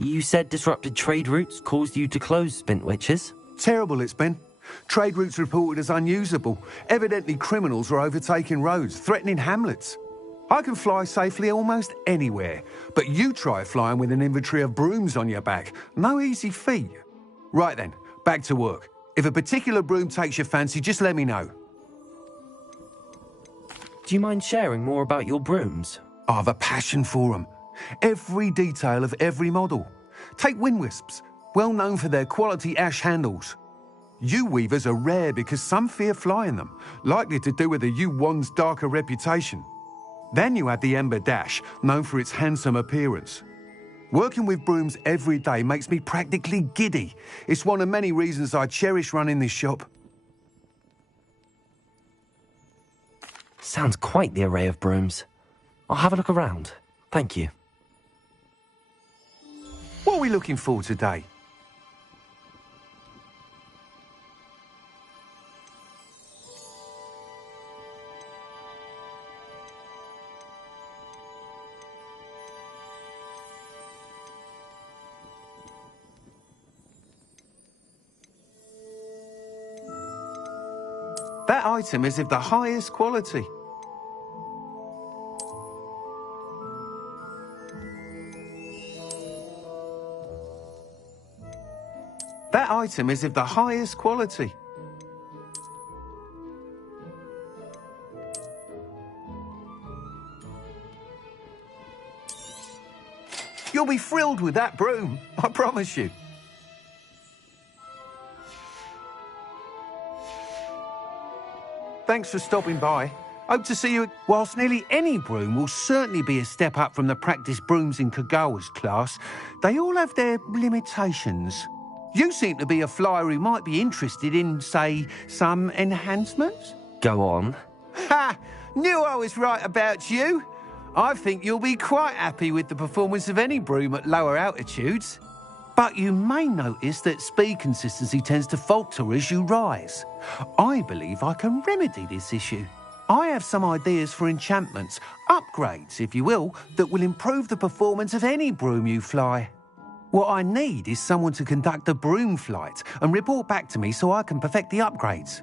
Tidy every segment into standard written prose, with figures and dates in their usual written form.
You said disrupted trade routes caused you to close Spintwitches? Terrible it's been. Trade routes reported as unusable. Evidently criminals are overtaking roads, threatening hamlets. I can fly safely almost anywhere, but you try flying with an inventory of brooms on your back. No easy feat. Right then, back to work. If a particular broom takes your fancy, just let me know. Do you mind sharing more about your brooms? I have a passion for them. Every detail of every model. Take wind wisps, well known for their quality ash handles. U-weavers are rare because some fear flying them, likely to do with the U-wand's darker reputation. Then you have the Ember Dash, known for its handsome appearance. Working with brooms every day makes me practically giddy. It's one of many reasons I cherish running this shop. Sounds quite the array of brooms. I'll have a look around. Thank you. What are we looking for today? That item is of the highest quality. That item is of the highest quality. You'll be thrilled with that broom, I promise you. Thanks for stopping by. Hope to see you. Whilst nearly any broom will certainly be a step up from the practice brooms in ㅎㅗ's class, they all have their limitations. You seem to be a flyer who might be interested in, say, some enhancements? Go on. Ha! Knew I was right about you. I think you'll be quite happy with the performance of any broom at lower altitudes. But you may notice that speed consistency tends to falter as you rise. I believe I can remedy this issue. I have some ideas for enchantments, upgrades, if you will, that will improve the performance of any broom you fly. What I need is someone to conduct a broom flight and report back to me so I can perfect the upgrades.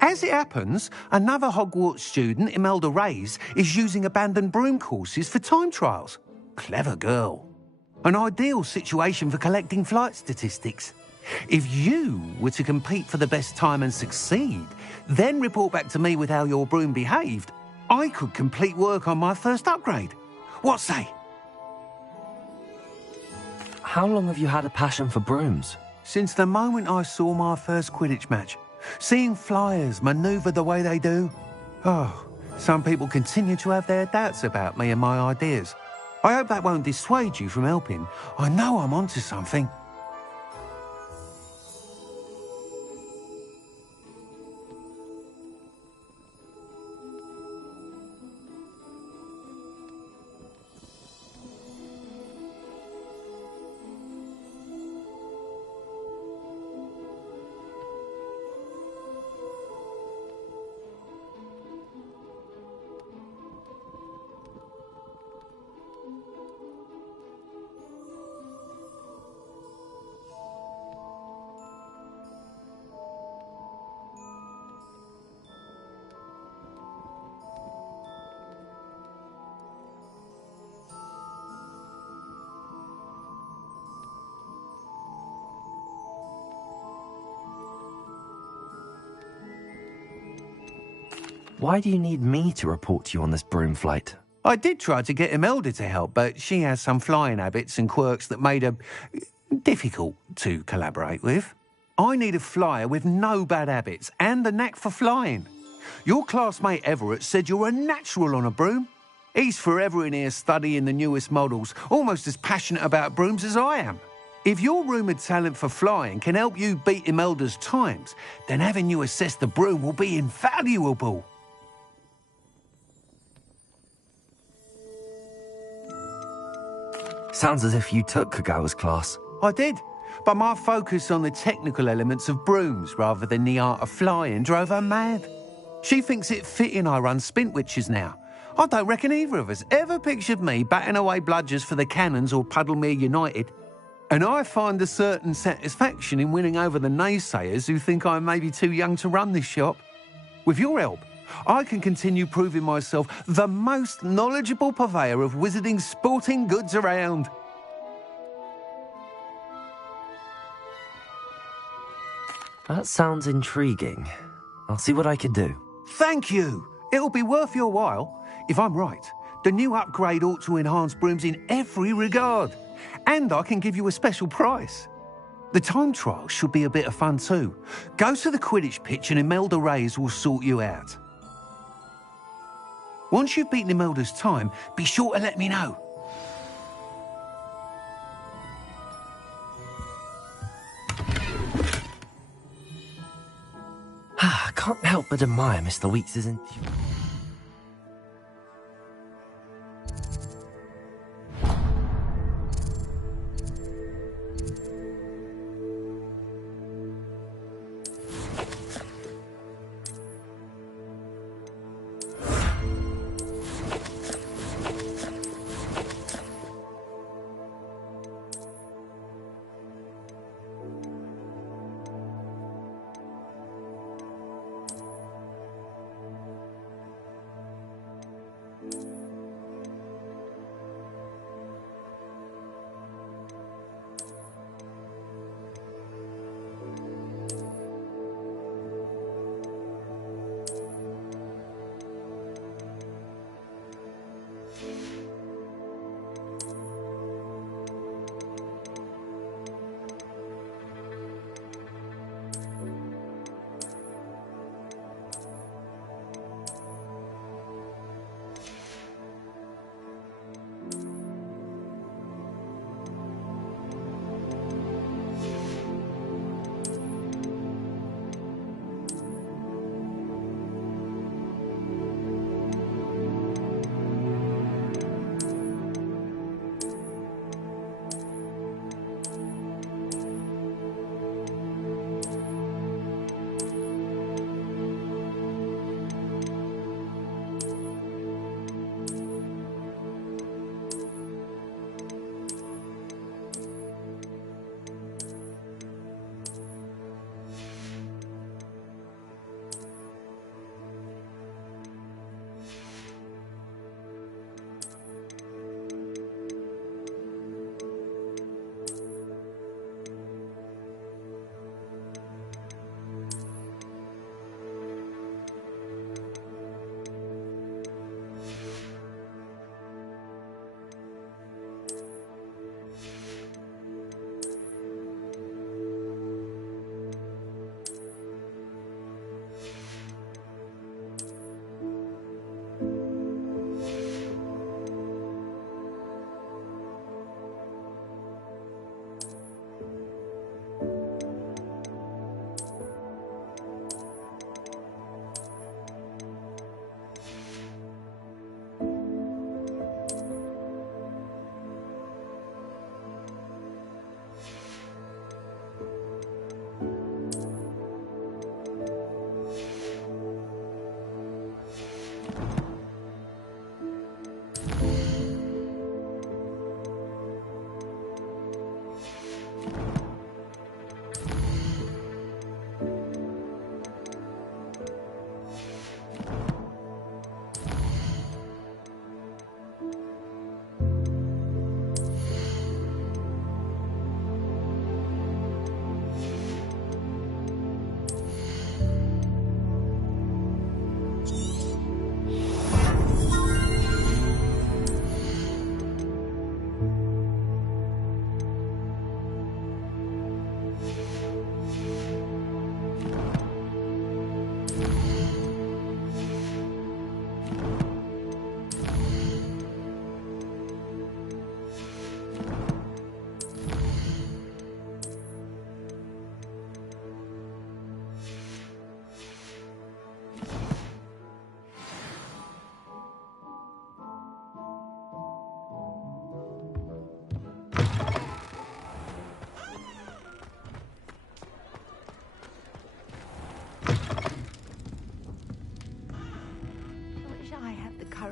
As it happens, another Hogwarts student, ㅎㄱ낳, is using abandoned broom courses for time trials. Clever girl. An ideal situation for collecting flight statistics. If you were to compete for the best time and succeed, then report back to me with how your broom behaved, I could complete work on my first upgrade. What say? How long have you had a passion for brooms? Since the moment I saw my first Quidditch match. Seeing flyers manoeuvre the way they do. Oh, some people continue to have their doubts about me and my ideas. I hope that won't dissuade you from helping. I know I'm onto something. Why do you need me to report to you on this broom flight? I did try to get Imelda to help, but she has some flying habits and quirks that made her difficult to collaborate with. I need a flyer with no bad habits and the knack for flying. Your classmate Everett said you're a natural on a broom. He's forever in here studying the newest models, almost as passionate about brooms as I am. If your rumoured talent for flying can help you beat Imelda's times, then having you assess the broom will be invaluable. Sounds as if you took ㅎㅗ's class. I did, but my focus on the technical elements of brooms rather than the art of flying drove her mad. She thinks it fitting I run Spintwitches now. I don't reckon either of us ever pictured me batting away bludgers for the Cannons or Puddlemere United. And I find a certain satisfaction in winning over the naysayers who think I may be too young to run this shop. With your help, I can continue proving myself the most knowledgeable purveyor of wizarding sporting goods around. That sounds intriguing. I'll see what I can do. Thank you. It'll be worth your while. If I'm right, the new upgrade ought to enhance brooms in every regard. And I can give you a special price. The time trial should be a bit of fun too. Go to the Quidditch pitch and Imelda Reyes will sort you out. Once you've beaten Imelda's time, be sure to let me know. I can't help but admire Mr. Weeks' intuition.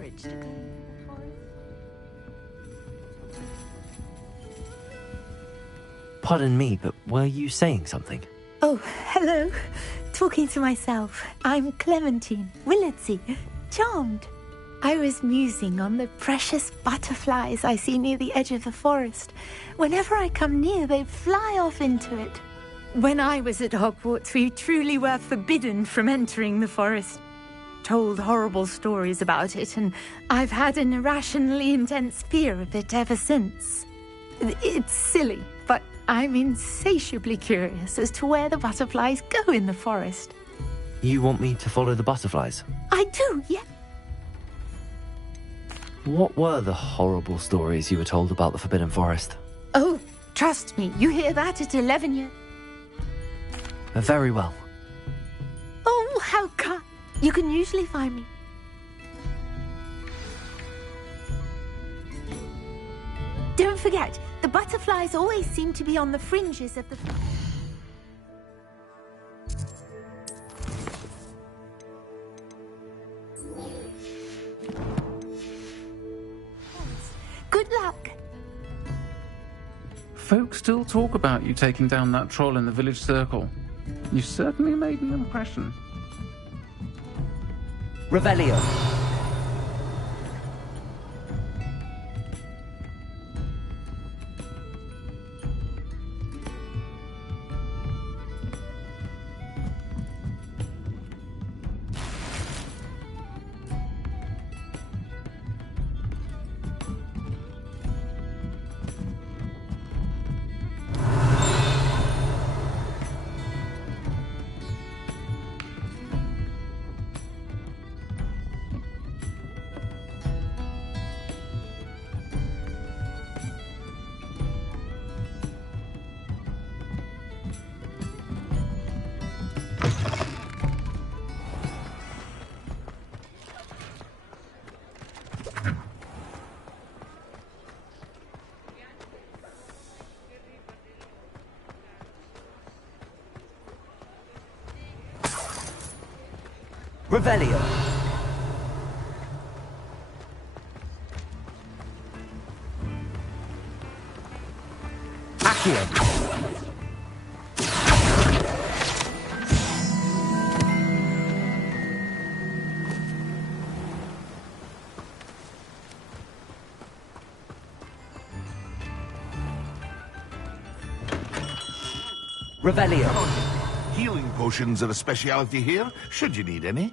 courage to go. Pardon me, but were you saying something? Oh, hello. Talking to myself. I'm Clementine Willardsey. Charmed. I was musing on the precious butterflies I see near the edge of the forest. Whenever I come near, they fly off into it. When I was at Hogwarts, we truly were forbidden from entering the forest. Told horrible stories about it, and I've had an irrationally intense fear of it ever since. It's silly, but I'm insatiably curious as to where the butterflies go in the forest. You want me to follow the butterflies? I do, yeah. What were the horrible stories you were told about the Forbidden Forest? Oh, trust me, you hear that at 11 years. Very well. Oh, how kind. You can usually find me. Don't forget, the butterflies always seem to be on the fringes of the... Good luck. Folks still talk about you taking down that troll in the village circle. You certainly made an impression. Revelio. Revelio. Accio. Revelio. Healing potions are a speciality here, should you need any.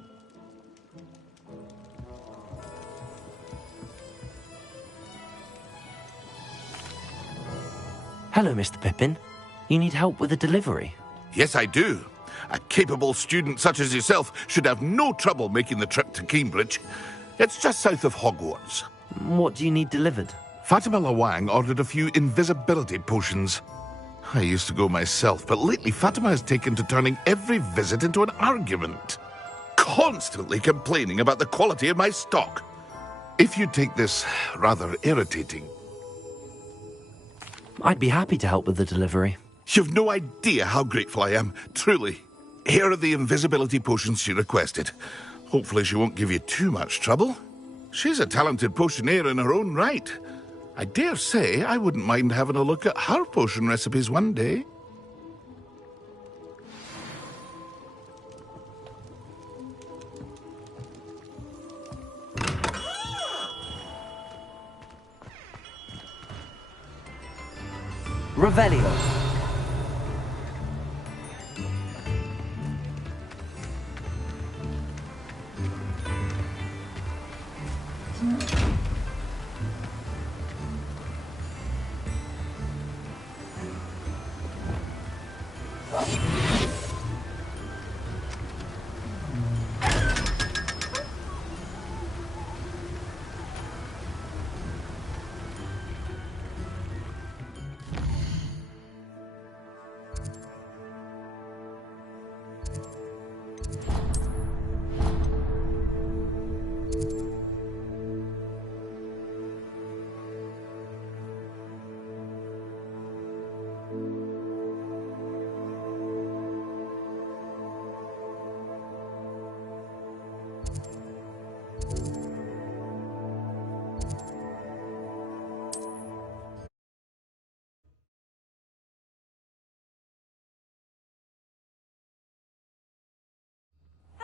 Hello, Mr. Pippin. You need help with a delivery? Yes, I do. A capable student such as yourself should have no trouble making the trip to Cambridge. It's just south of Hogwarts. What do you need delivered? Fatima Wang ordered a few invisibility potions. I used to go myself, but lately Fatima has taken to turning every visit into an argument. Constantly complaining about the quality of my stock. If you take this rather irritating... I'd be happy to help with the delivery. You've no idea how grateful I am, truly. Here are the invisibility potions she requested. Hopefully she won't give you too much trouble. She's a talented potioneer in her own right. I dare say I wouldn't mind having a look at her potion recipes one day. Revelio.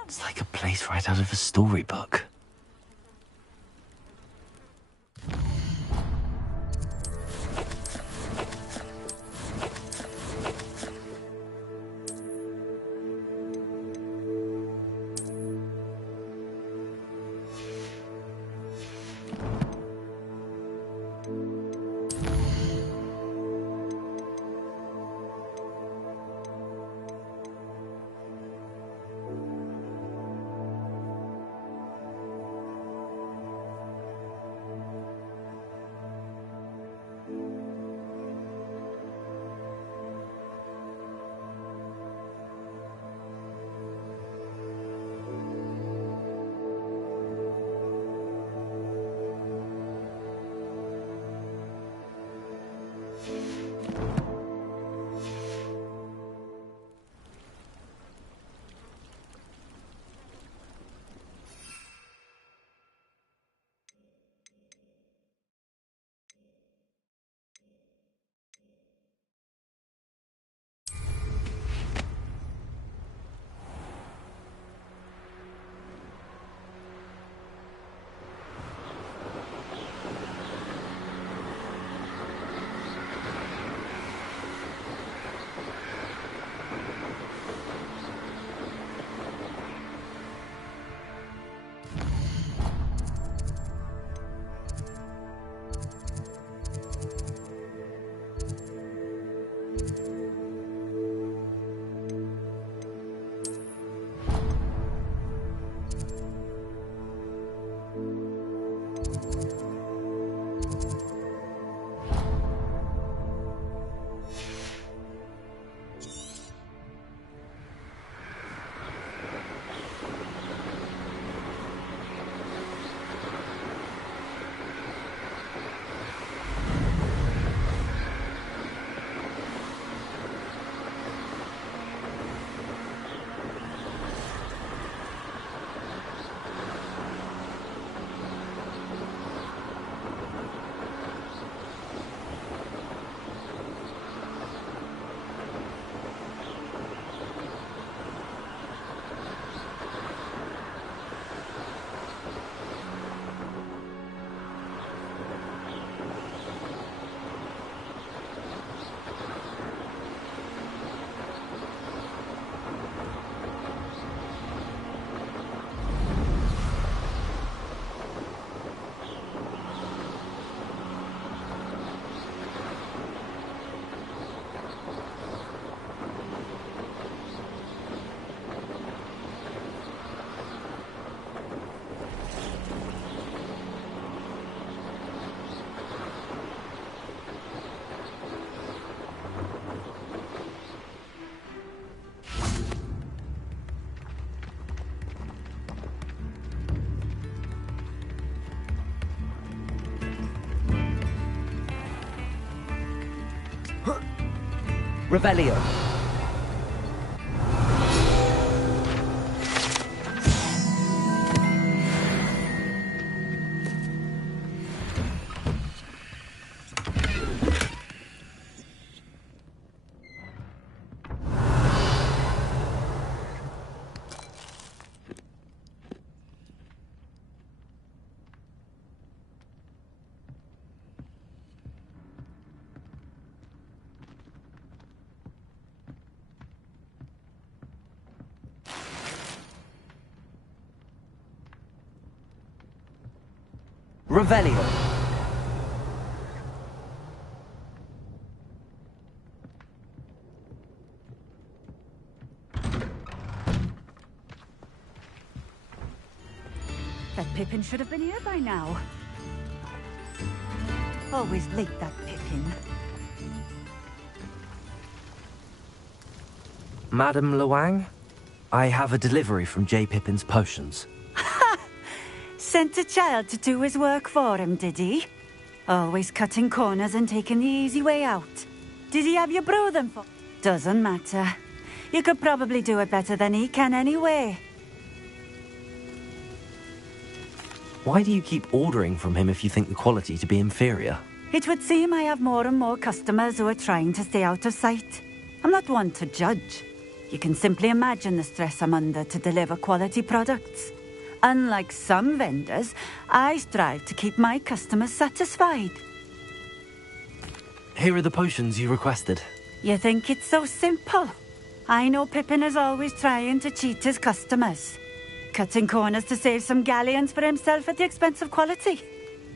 It's like a place right out of a storybook. Revelio. Revelio. That Pippin should have been here by now. Always late, that Pippin. Madame Luang, I have a delivery from J. Pippin's potions. Sent a child to do his work for him, did he? Always cutting corners and taking the easy way out. Did he have you brew them for? Doesn't matter. You could probably do it better than he can anyway. Why do you keep ordering from him if you think the quality to be inferior? It would seem I have more and more customers who are trying to stay out of sight. I'm not one to judge. You can simply imagine the stress I'm under to deliver quality products. Unlike some vendors, I strive to keep my customers satisfied. Here are the potions you requested. You think it's so simple? I know Pippin is always trying to cheat his customers, cutting corners to save some galleons for himself at the expense of quality.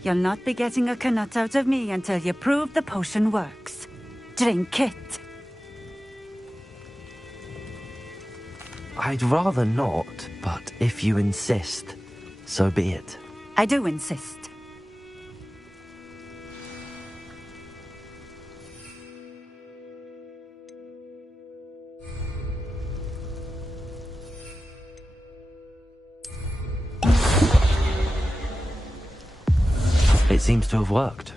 You'll not be getting a canut out of me until you prove the potion works. Drink it. I'd rather not, but if you insist, so be it. I do insist. It seems to have worked.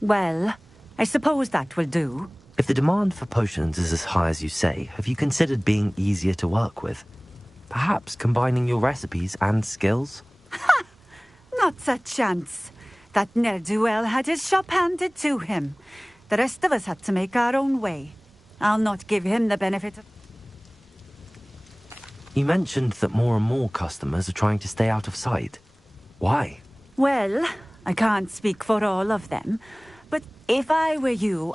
Well, I suppose that will do. If the demand for potions is as high as you say, have you considered being easier to work with? Perhaps combining your recipes and skills? Not a chance. That ne'er-do-well had his shop handed to him. The rest of us had to make our own way. I'll not give him the benefit of... You mentioned that more and more customers are trying to stay out of sight. Why? Well, I can't speak for all of them, but if I were you...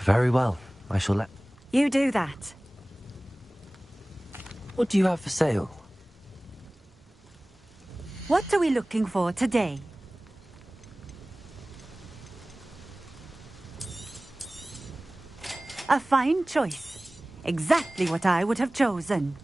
Very well. I shall let... You do that. What do you have for sale? What are we looking for today? A fine choice. Exactly what I would have chosen.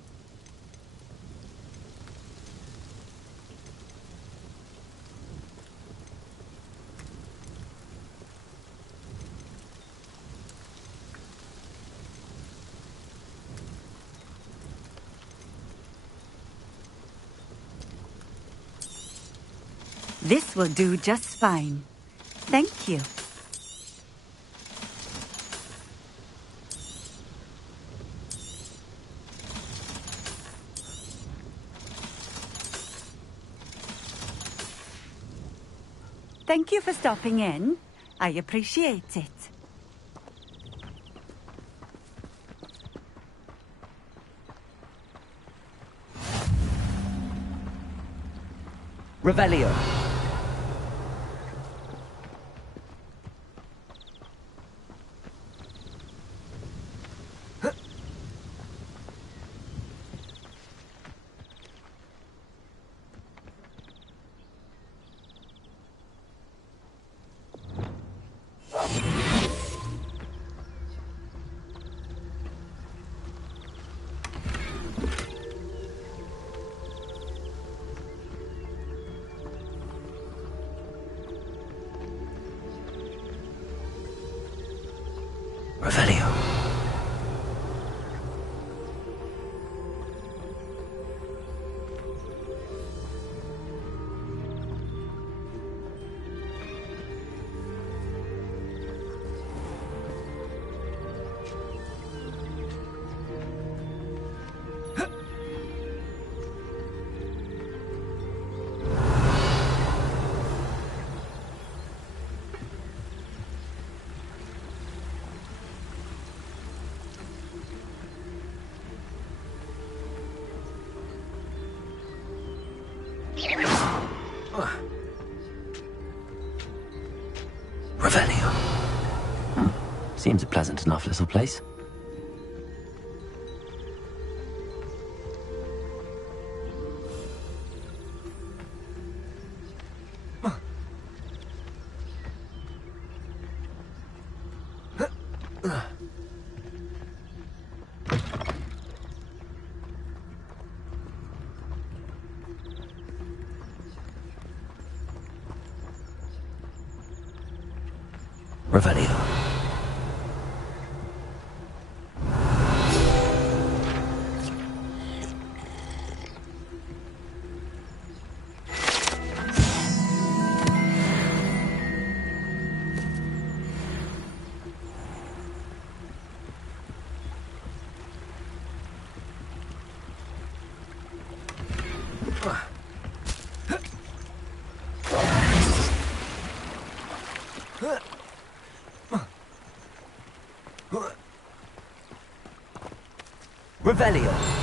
This will do just fine. Thank you. Thank you for stopping in. I appreciate it. Revelio. Revelio. Revelio. Seems a pleasant enough little place. Revelio. Revelio.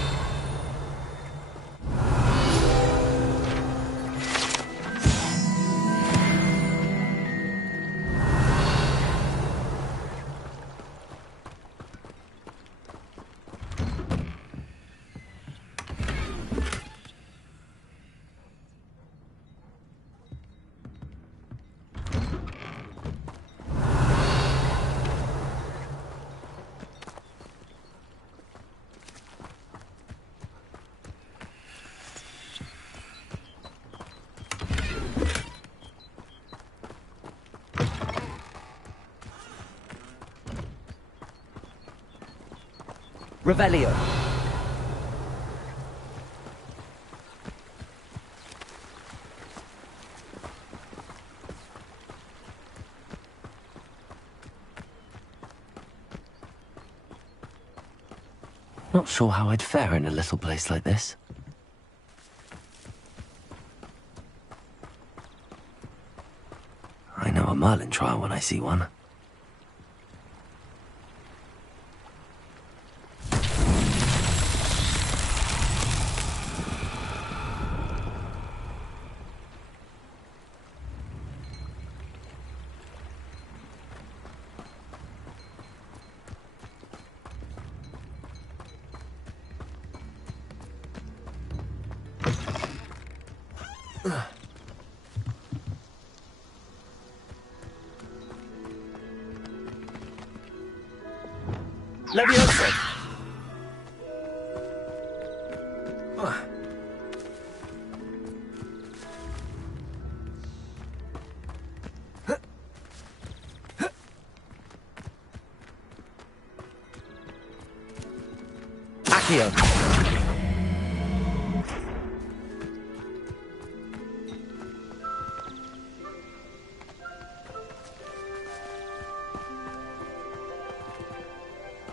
Revelio. Not sure how I'd fare in a little place like this. I know a Merlin trial when I see one. Leviosa! Accio!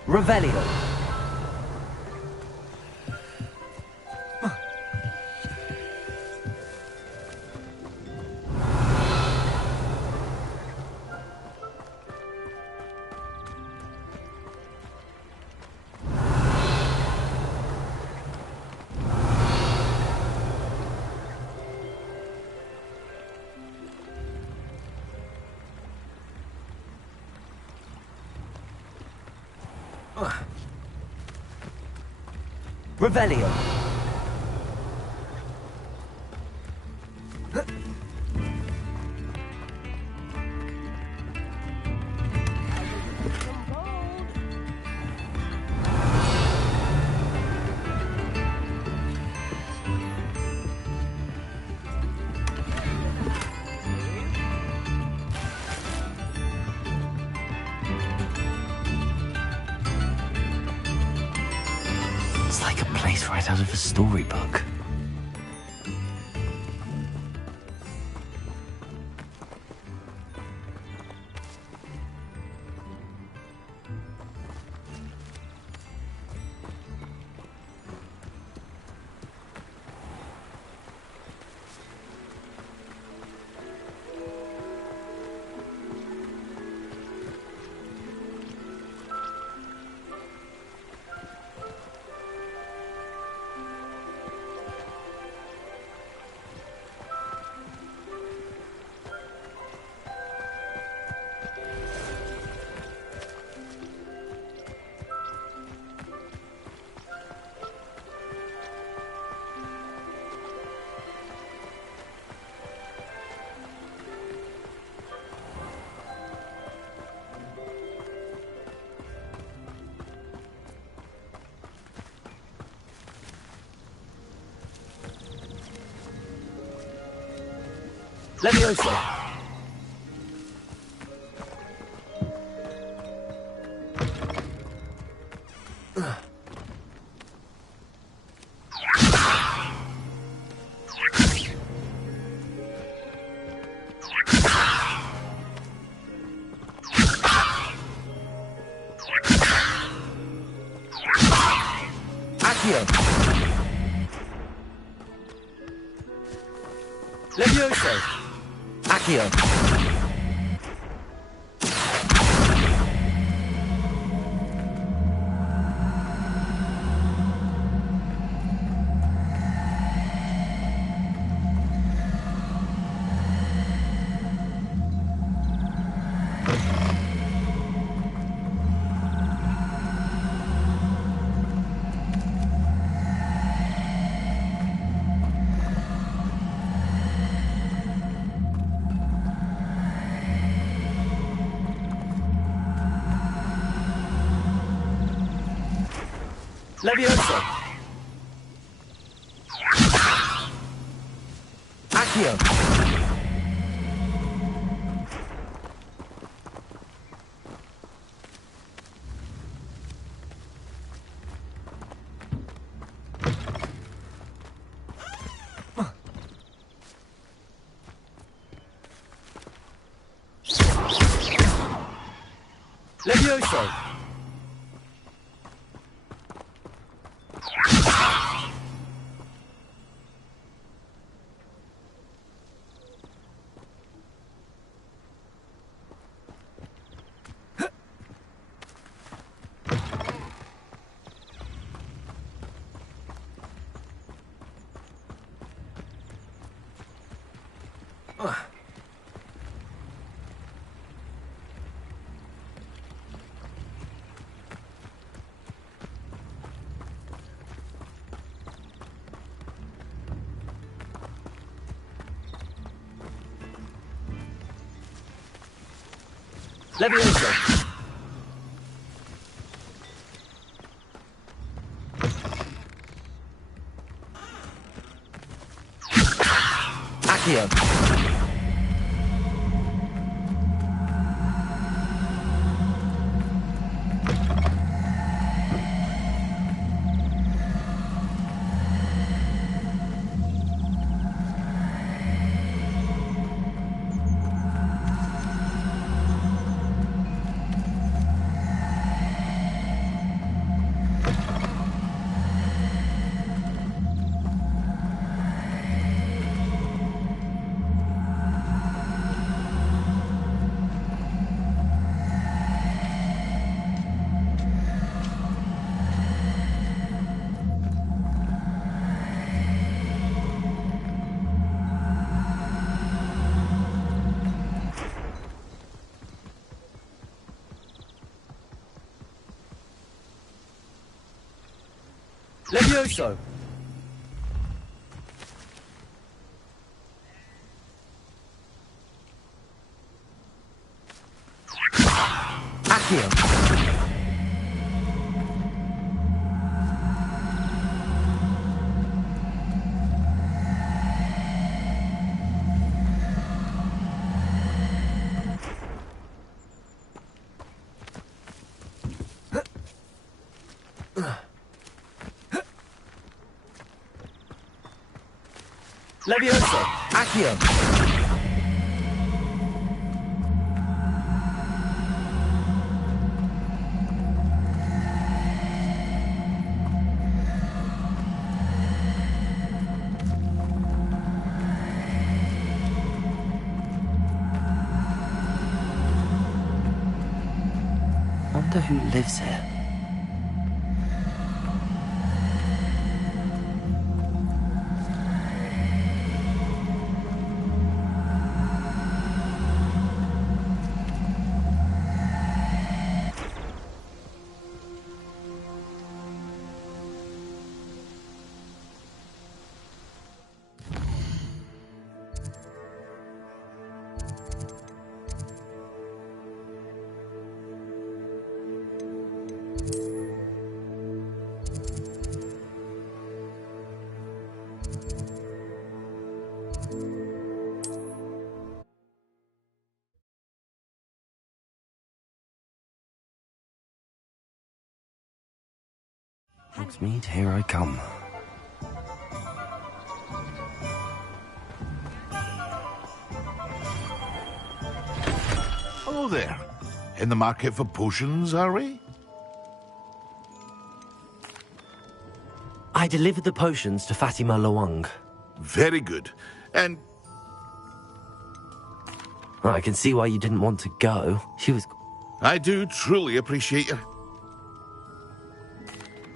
Revelio. Revelio. It's like a place right out of a storybook. Leviosa. Accio. Leviosa. Accio. Levioso. Accio. Levioso. Levioso. Accio. Levioso. Accio. Levioso. Accio. Wonder who lives here. Hogsmeade, here I come. Hello there. In the market for potions, are we? I delivered the potions to Fatima Lawang. Very good. And I can see why you didn't want to go. She was... I do truly appreciate you.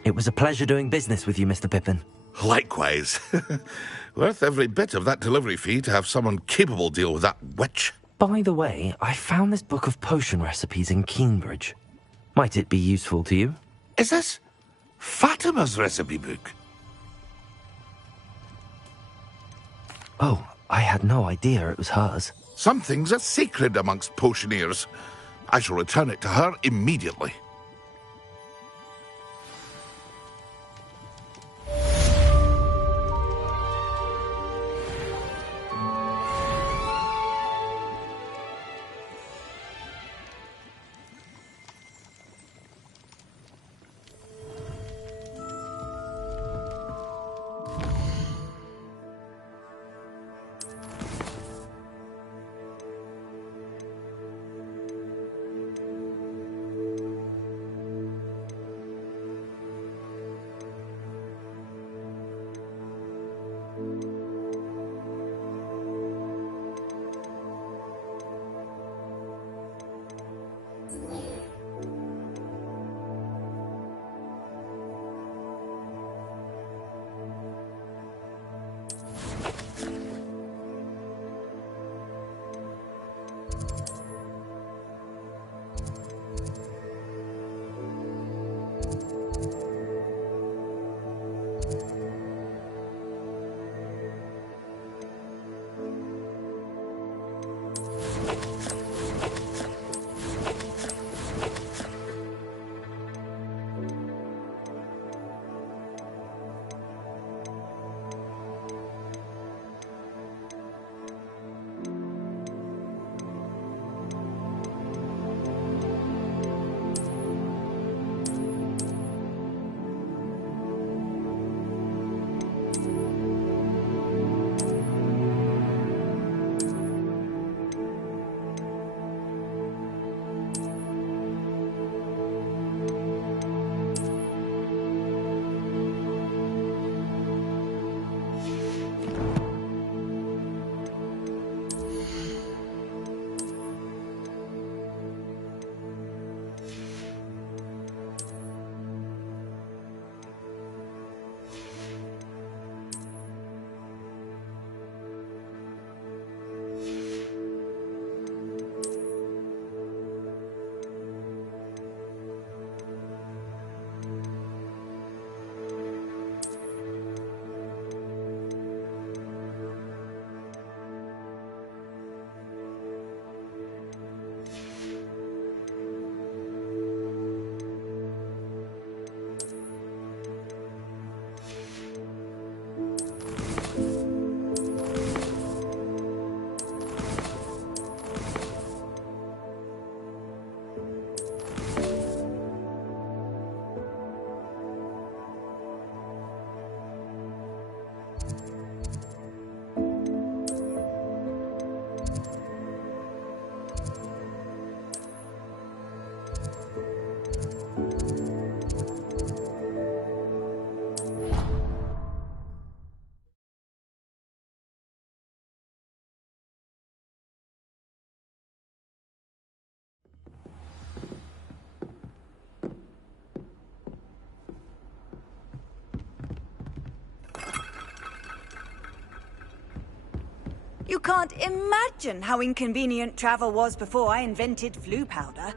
It was a pleasure doing business with you, Mr. Pippin. Likewise. Worth every bit of that delivery fee to have someone capable deal with that witch. By the way, I found this book of potion recipes in Cambridge. Might it be useful to you? Is this Fatima's recipe book? Oh, I had no idea it was hers. Some things are sacred amongst potioneers. I shall return it to her immediately. You can't imagine how inconvenient travel was before I invented flu powder.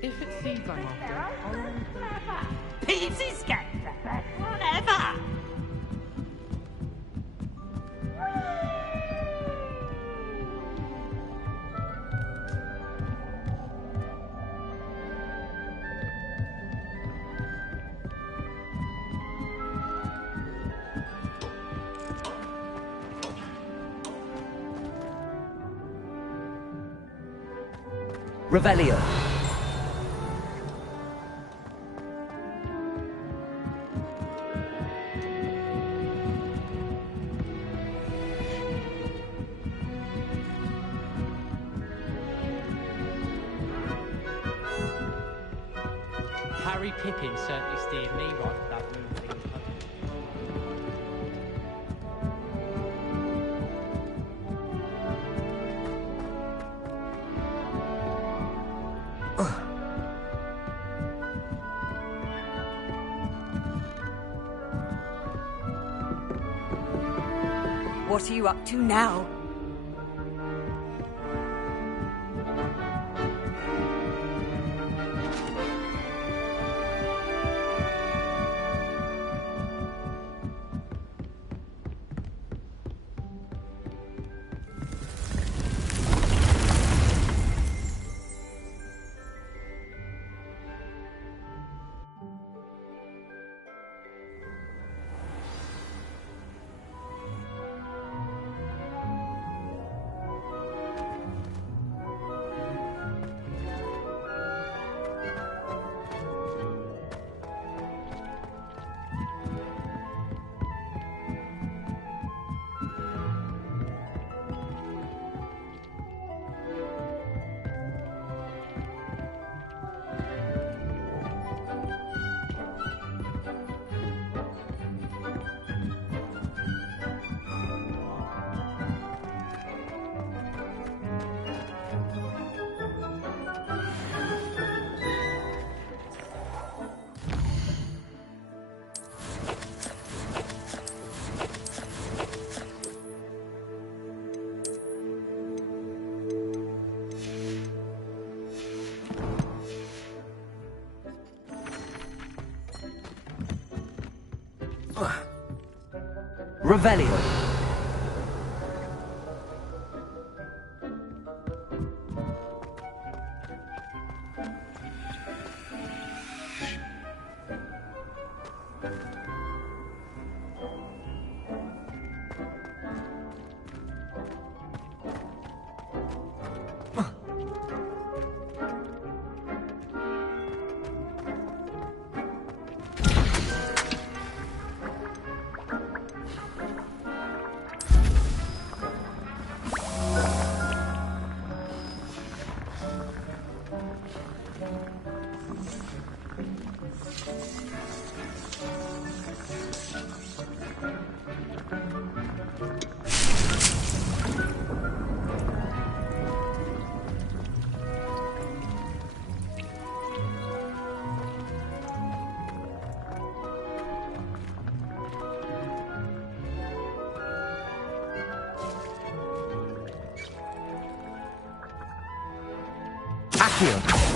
If it seems I'm off, Pieces get whatever. Revelio. Harry Pippin certainly steered me right for that room thing. What are you up to now? Revelio. Accio.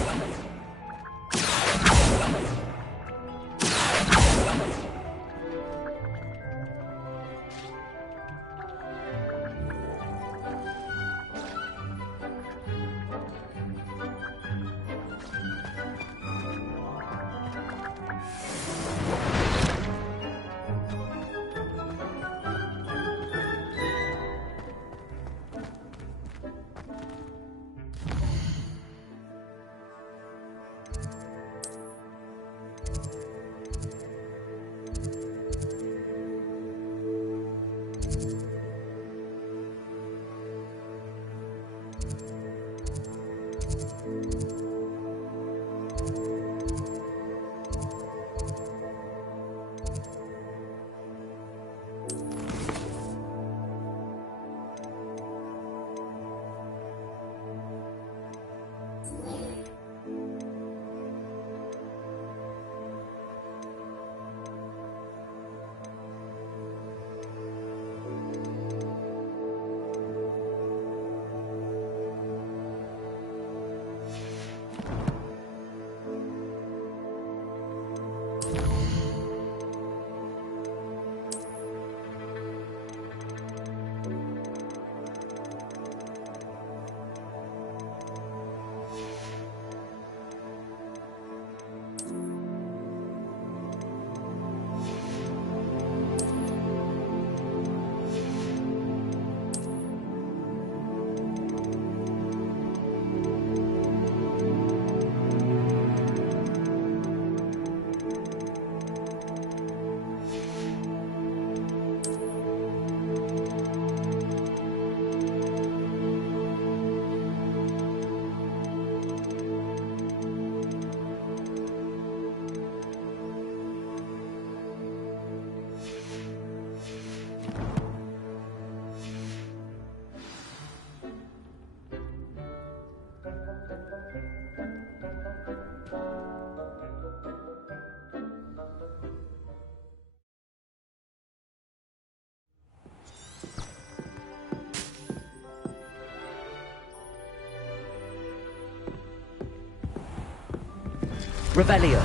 Revelio.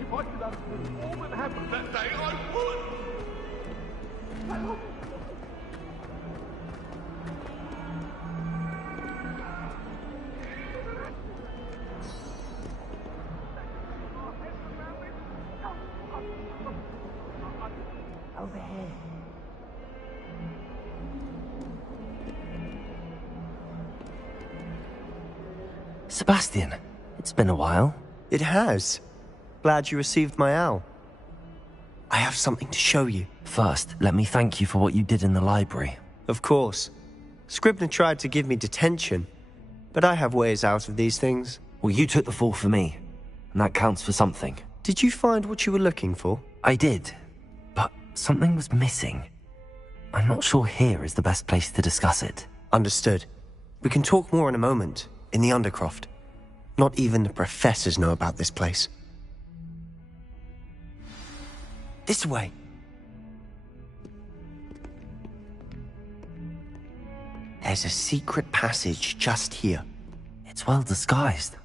If I could undo all that happened that day, I would! Over here. Sebastian, it's been a while. It has. Glad you received my owl. I have something to show you. First, let me thank you for what you did in the library. Of course. Scribner tried to give me detention, but I have ways out of these things. Well, you took the fall for me, and that counts for something. Did you find what you were looking for? I did, but something was missing. I'm not sure here is the best place to discuss it. Understood. We can talk more in a moment, in the Undercroft. Not even the professors know about this place. This way. There's a secret passage just here. It's well disguised.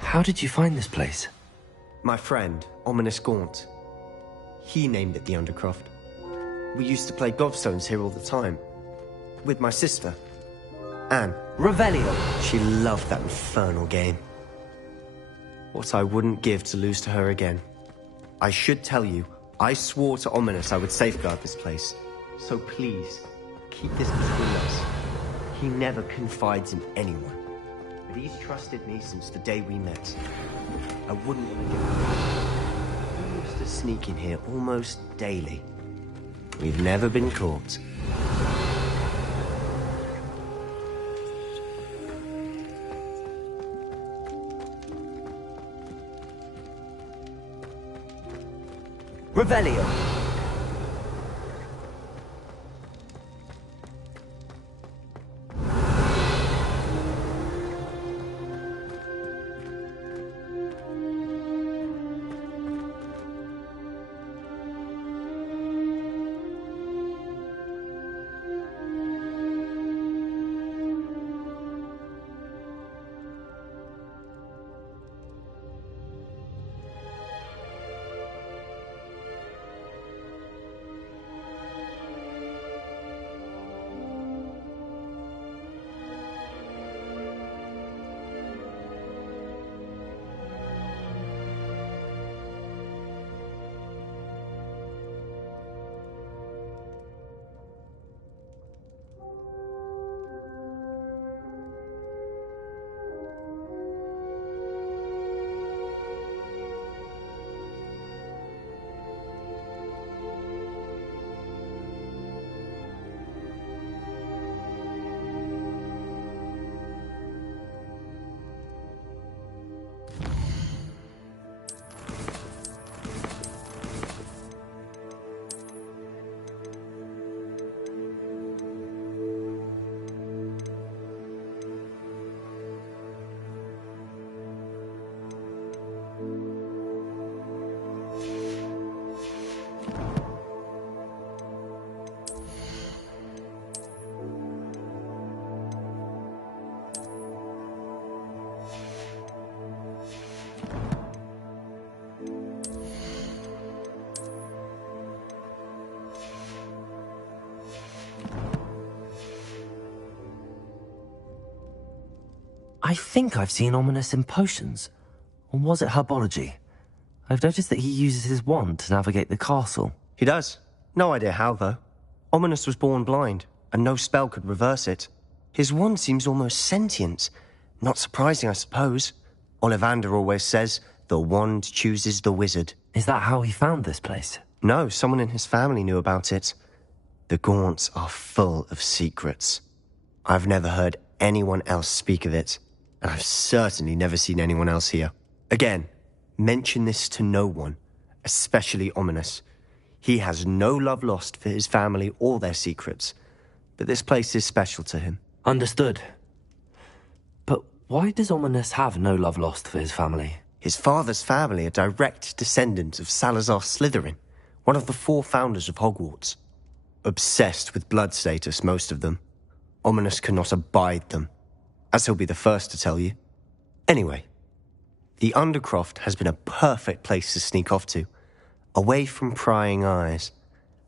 How did you find this place? My friend, Ominous Gaunt. He named it the Undercroft. We used to play gobstones here all the time. With my sister, Anne. Revelio! She loved that infernal game. What I wouldn't give to lose to her again. I should tell you, I swore to Ominous I would safeguard this place. So please, keep this between us. He never confides in anyone. But he's trusted me since the day we met. I wouldn't want to give him. We used to sneak in here almost daily. We've never been caught. Revelio! I think I've seen Ominous in potions. Or was it herbology? I've noticed that he uses his wand to navigate the castle. He does. No idea how, though. Ominous was born blind, and no spell could reverse it. His wand seems almost sentient. Not surprising, I suppose. Ollivander always says, the wand chooses the wizard. Is that how he found this place? No, someone in his family knew about it. The Gaunts are full of secrets. I've never heard anyone else speak of it, and I've certainly never seen anyone else here. Again, mention this to no one, especially Ominous. He has no love lost for his family or their secrets, but this place is special to him. Understood. But why does Ominous have no love lost for his family? His father's family are direct descendants of Salazar Slytherin, one of the 4 founders of Hogwarts. Obsessed with blood status, most of them. Ominous cannot abide them, as he'll be the first to tell you. Anyway, the Undercroft has been a perfect place to sneak off to. away from prying eyes,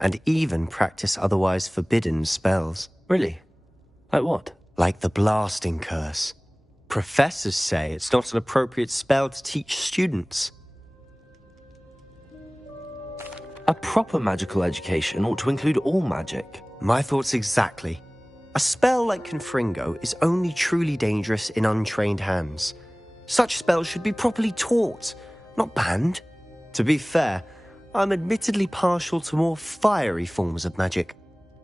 and even practice otherwise forbidden spells. Really? Like what? Like the blasting curse. Professors say it's not an appropriate spell to teach students. A proper magical education ought to include all magic. My thoughts exactly. A spell like Confringo is only truly dangerous in untrained hands. Such spells should be properly taught, not banned. To be fair, I'm admittedly partial to more fiery forms of magic.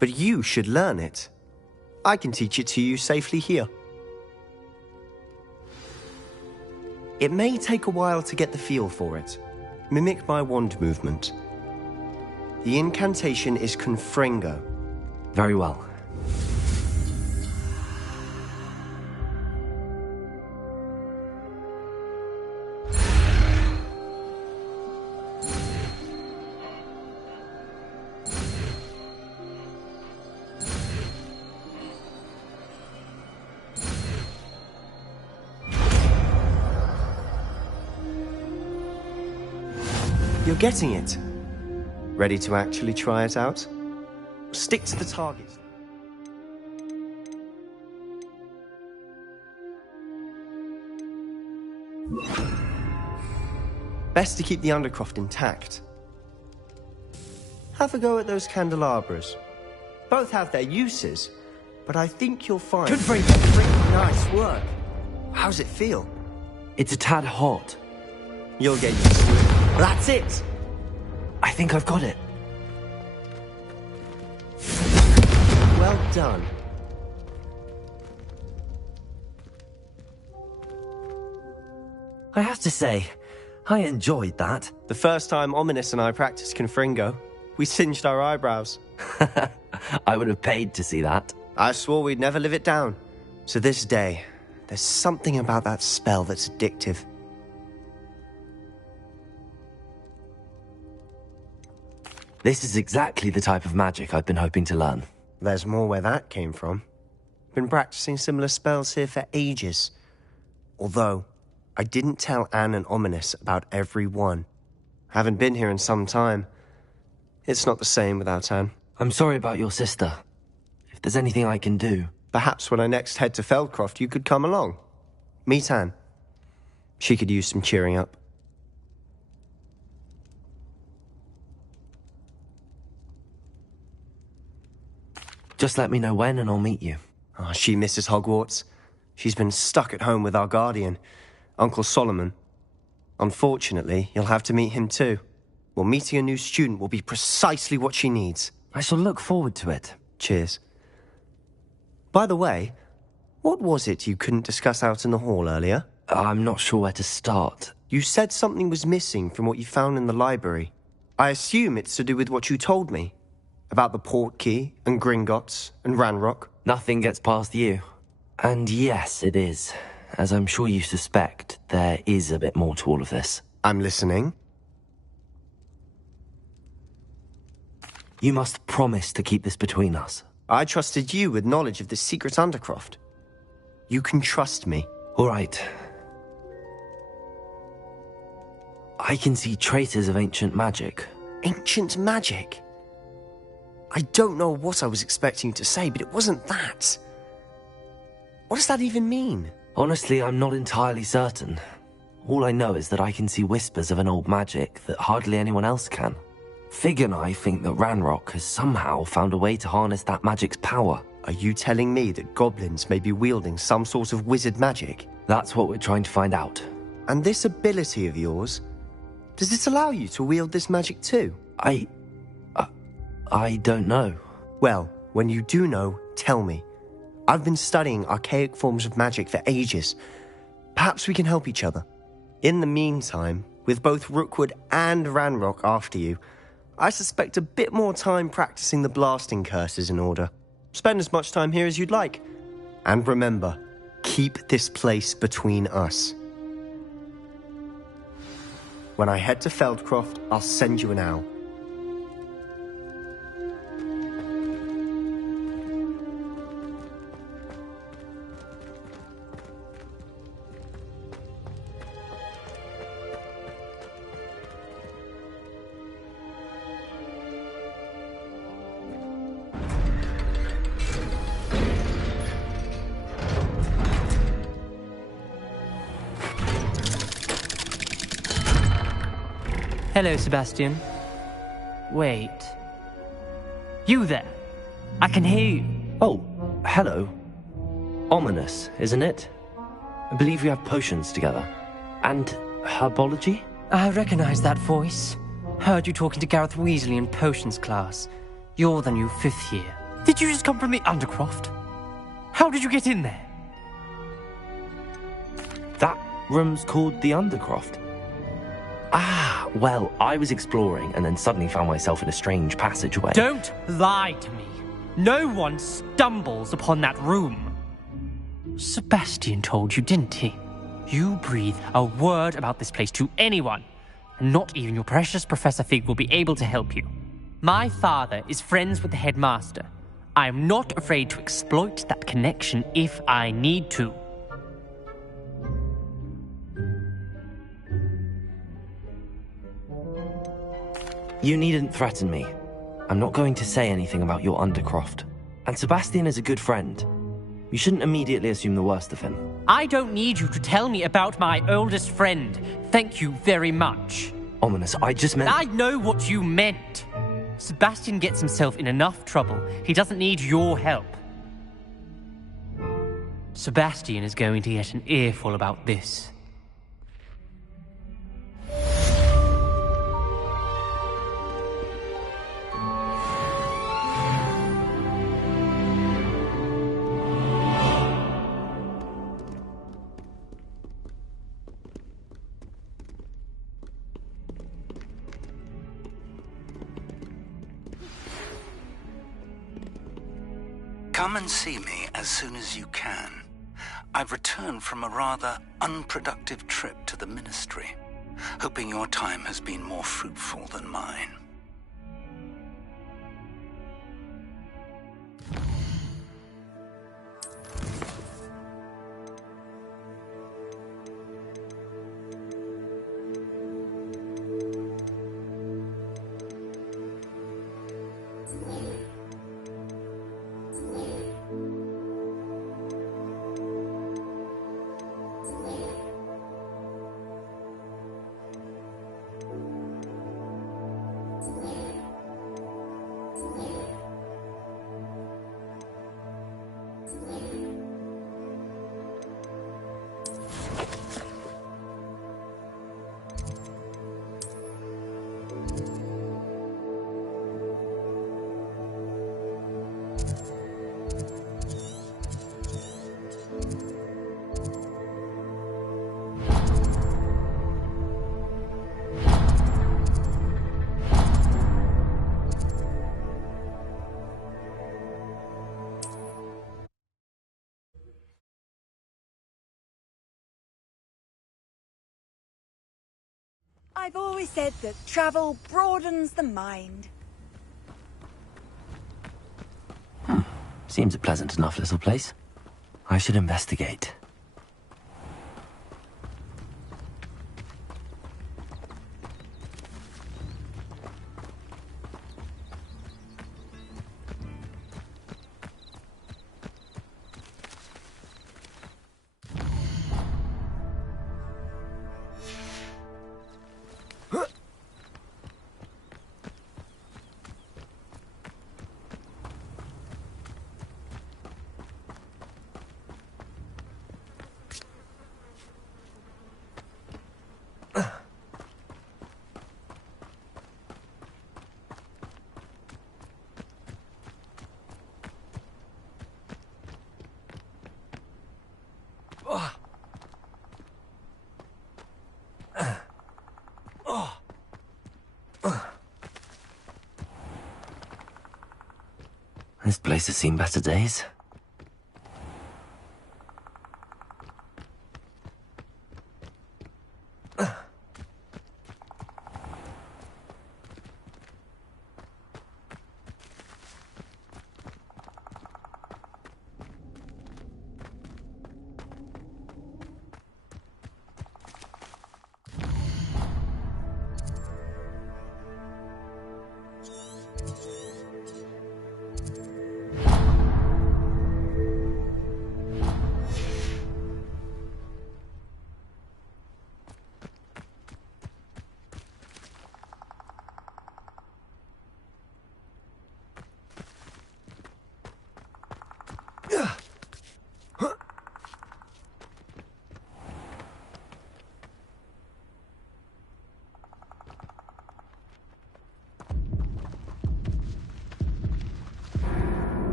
But you should learn it. I can teach it to you safely here. It may take a while to get the feel for it. Mimic my wand movement. The incantation is Confringo. Very well. You're getting it. Ready to actually try it out? Stick to the target. Best to keep the undercroft intact. Have a go at those candelabras. Both have their uses, but I think you'll find... Good break. Nice work. How's it feel? It's a tad hot. You'll get used to it. That's it! I think I've got it. Well done. I have to say, I enjoyed that. The first time Ominous and I practiced Confringo, we singed our eyebrows. I would have paid to see that. I swore we'd never live it down. To this day, there's something about that spell that's addictive. This is exactly the type of magic I've been hoping to learn. There's more where that came from. Been practicing similar spells here for ages. Although, I didn't tell Anne and Ominous about every one. Haven't been here in some time. It's not the same without Anne. I'm sorry about your sister. If there's anything I can do... Perhaps when I next head to Feldcroft, you could come along. Meet Anne. She could use some cheering up. Just let me know when and I'll meet you. Oh, she misses Hogwarts. She's been stuck at home with our guardian, Uncle Solomon. Unfortunately, you'll have to meet him too. Well, meeting a new student will be precisely what she needs. I shall look forward to it. Cheers. By the way, what was it you couldn't discuss out in the hall earlier? I'm not sure where to start. You said something was missing from what you found in the library. I assume it's to do with what you told me. About the Portkey, and Gringotts, and Ranrock. Nothing gets past you. And yes, it is. As I'm sure you suspect, there is a bit more to all of this. I'm listening. You must promise to keep this between us. I trusted you with knowledge of the secret Undercroft. You can trust me. All right. I can see traces of ancient magic. Ancient magic? I don't know what I was expecting you to say, but it wasn't that. What does that even mean? Honestly, I'm not entirely certain. All I know is that I can see whispers of an old magic that hardly anyone else can. Fig and I think that Ranrock has somehow found a way to harness that magic's power. Are you telling me that goblins may be wielding some sort of wizard magic? That's what we're trying to find out. And this ability of yours, does it allow you to wield this magic too? I don't know. Well, when you do know, tell me. I've been studying archaic forms of magic for ages. Perhaps we can help each other. In the meantime, with both Rookwood and Ranrock after you, I suspect a bit more time practicing the blasting curse is in order. Spend as much time here as you'd like. And remember, keep this place between us. When I head to Feldcroft, I'll send you an owl. Hello, Sebastian. Wait. You there? I can hear you. Oh, hello. Ominous, isn't it? I believe we have potions together. And herbology? I recognize that voice. Heard you talking to Gareth Weasley in potions class. You're the new 5th year. Did you just come from the Undercroft? How did you get in there? That room's called the Undercroft. Ah, well, I was exploring and then suddenly found myself in a strange passageway. Don't lie to me. No one stumbles upon that room. Sebastian told you, didn't he? You breathe a word about this place to anyone, and not even your precious Professor Fig will be able to help you. My father is friends with the headmaster. I am not afraid to exploit that connection if I need to. You needn't threaten me. I'm not going to say anything about your Undercroft. And Sebastian is a good friend. You shouldn't immediately assume the worst of him. I don't need you to tell me about my oldest friend. Thank you very much. Ominous, I just meant... I know what you meant. Sebastian gets himself in enough trouble. He doesn't need your help. Sebastian is going to get an earful about this. Come and see me as soon as you can. I've returned from a rather unproductive trip to the Ministry, hoping your time has been more fruitful than mine. I've always said that travel broadens the mind. Seems a pleasant enough little place. I should investigate. This place has seen better days.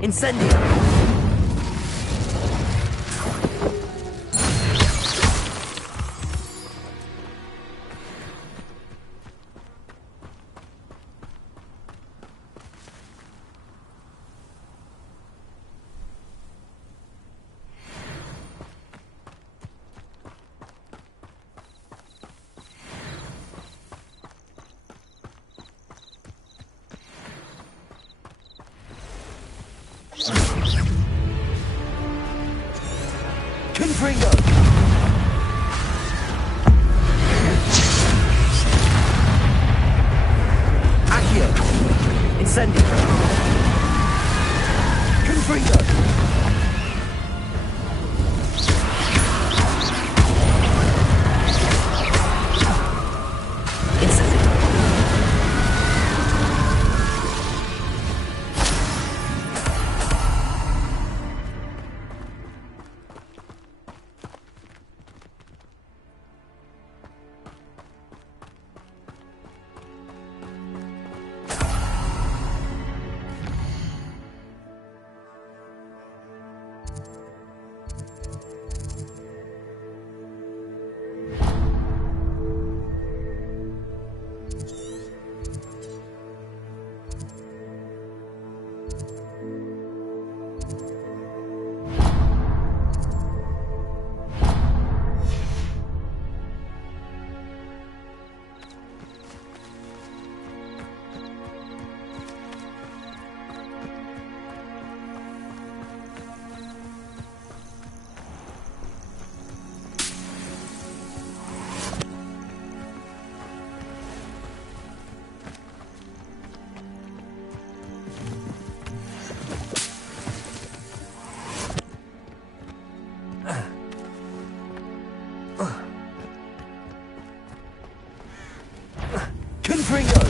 Incendio! Confringo! Accio! Incendio! Confringo! Confringo!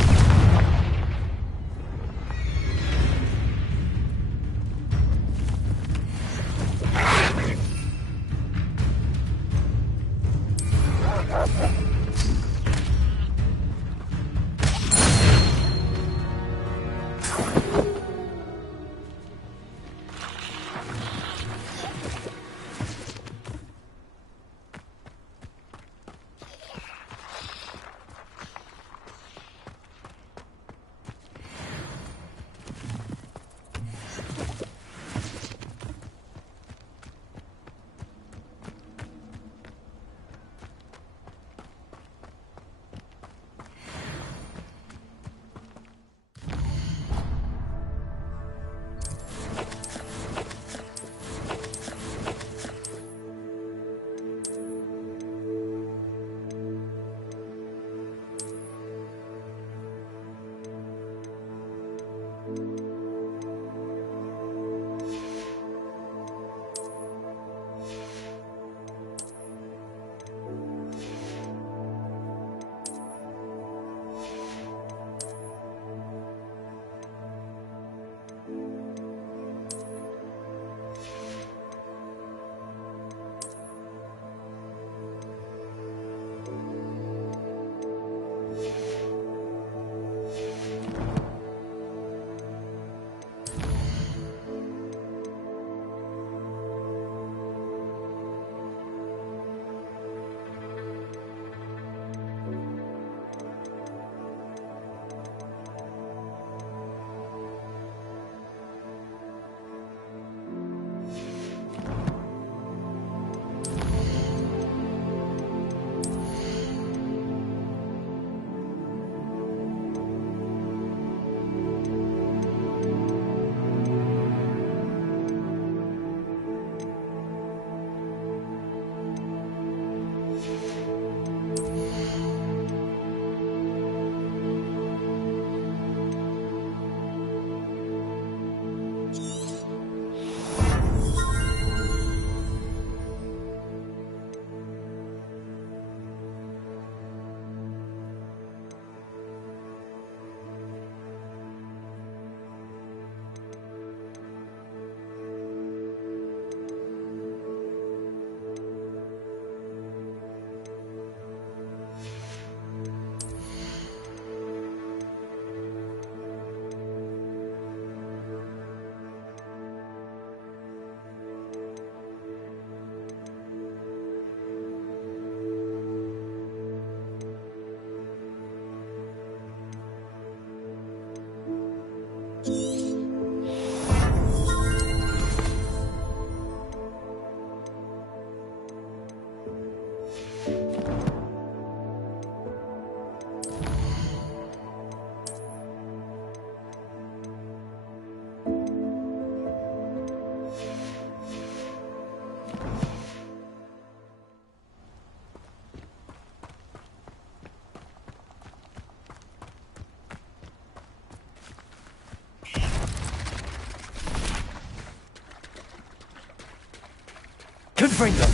Confringo!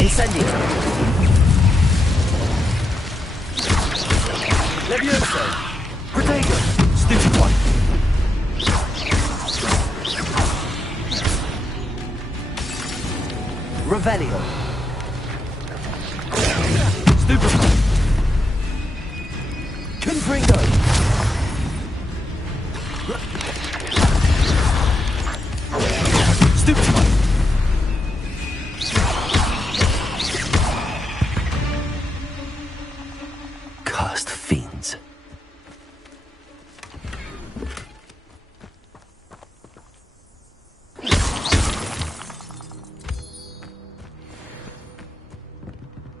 Incendio! Levioso! Protego! Stupid one! Revelio! Stupid one! Confringo! Stupid one! Cursed fiends.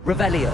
Revelio.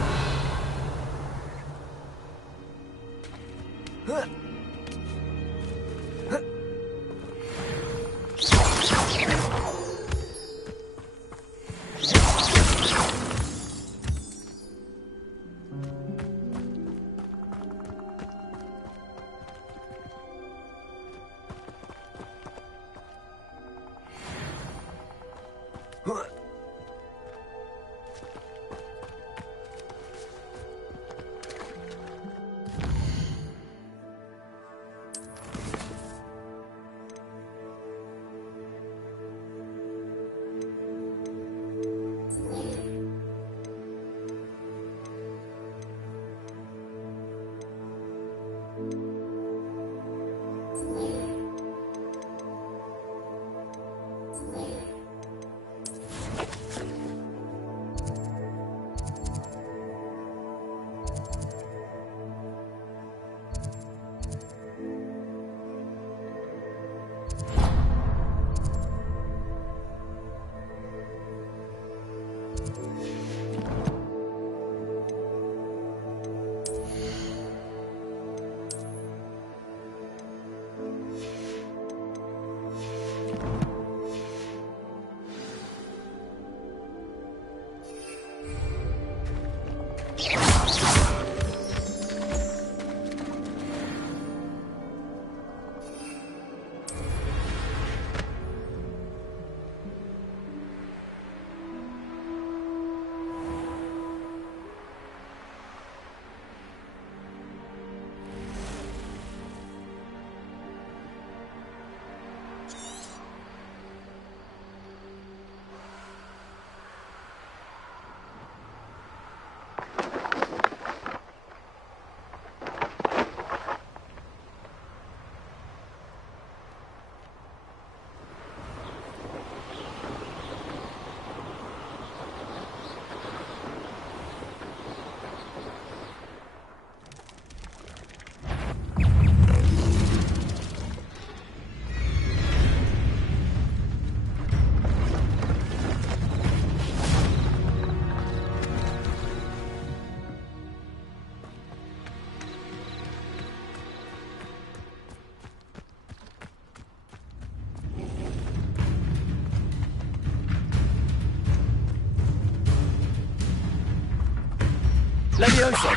Levioso!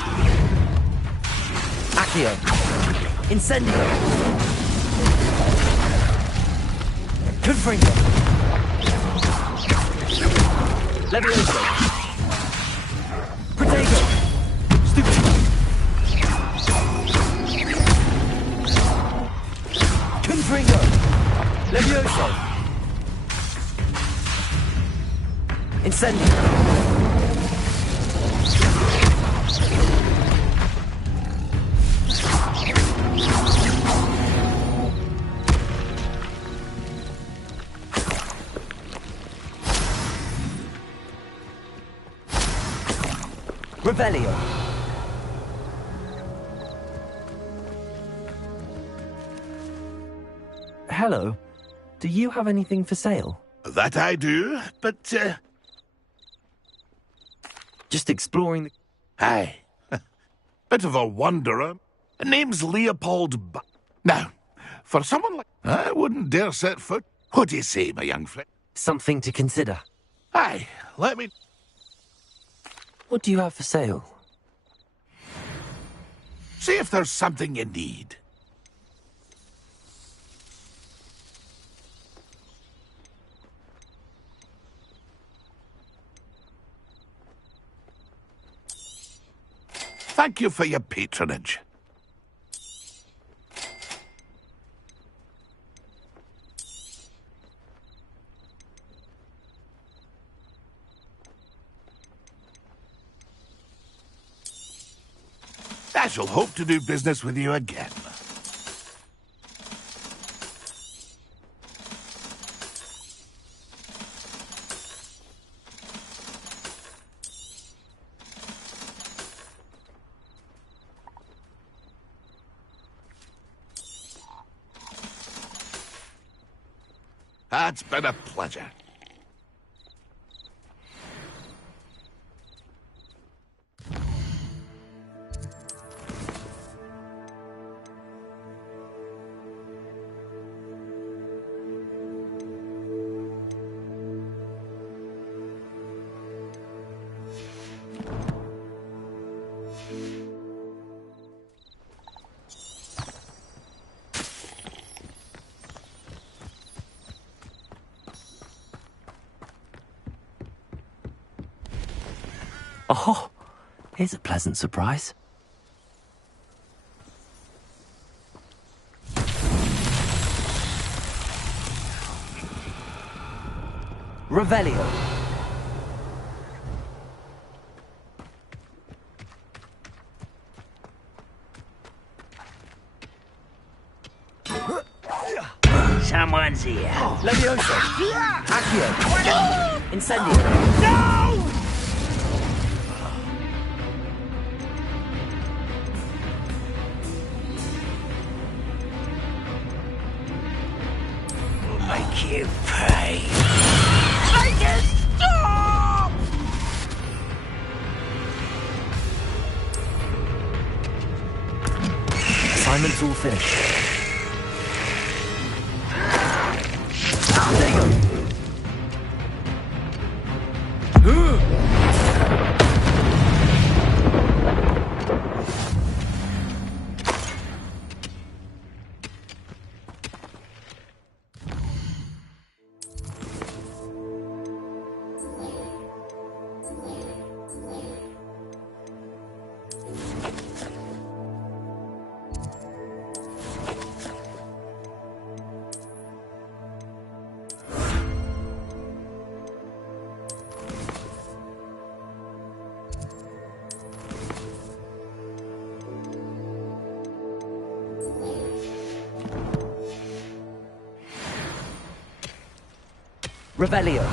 Accio! Incendio! Confringo! Levioso! Protego! Stupid! Confringo! Levioso! Incendio! Revelio. Hello. Do you have anything for sale? That I do, but, Just exploring the... Aye. Bit of a wanderer. Name's Leopold Now, for someone like... I wouldn't dare set foot. What do you say, my young friend? Something to consider. Aye, let me... What do you have for sale? See if there's something you need. Thank you for your patronage. I shall hope to do business with you again. It's been a pleasure. Oh, here's a pleasant surprise. Revelio. Someone's here. Levioso. Accio. Incendio. No! Make you pay. Make it stop! Assignment's all finished. There you go. Revelio.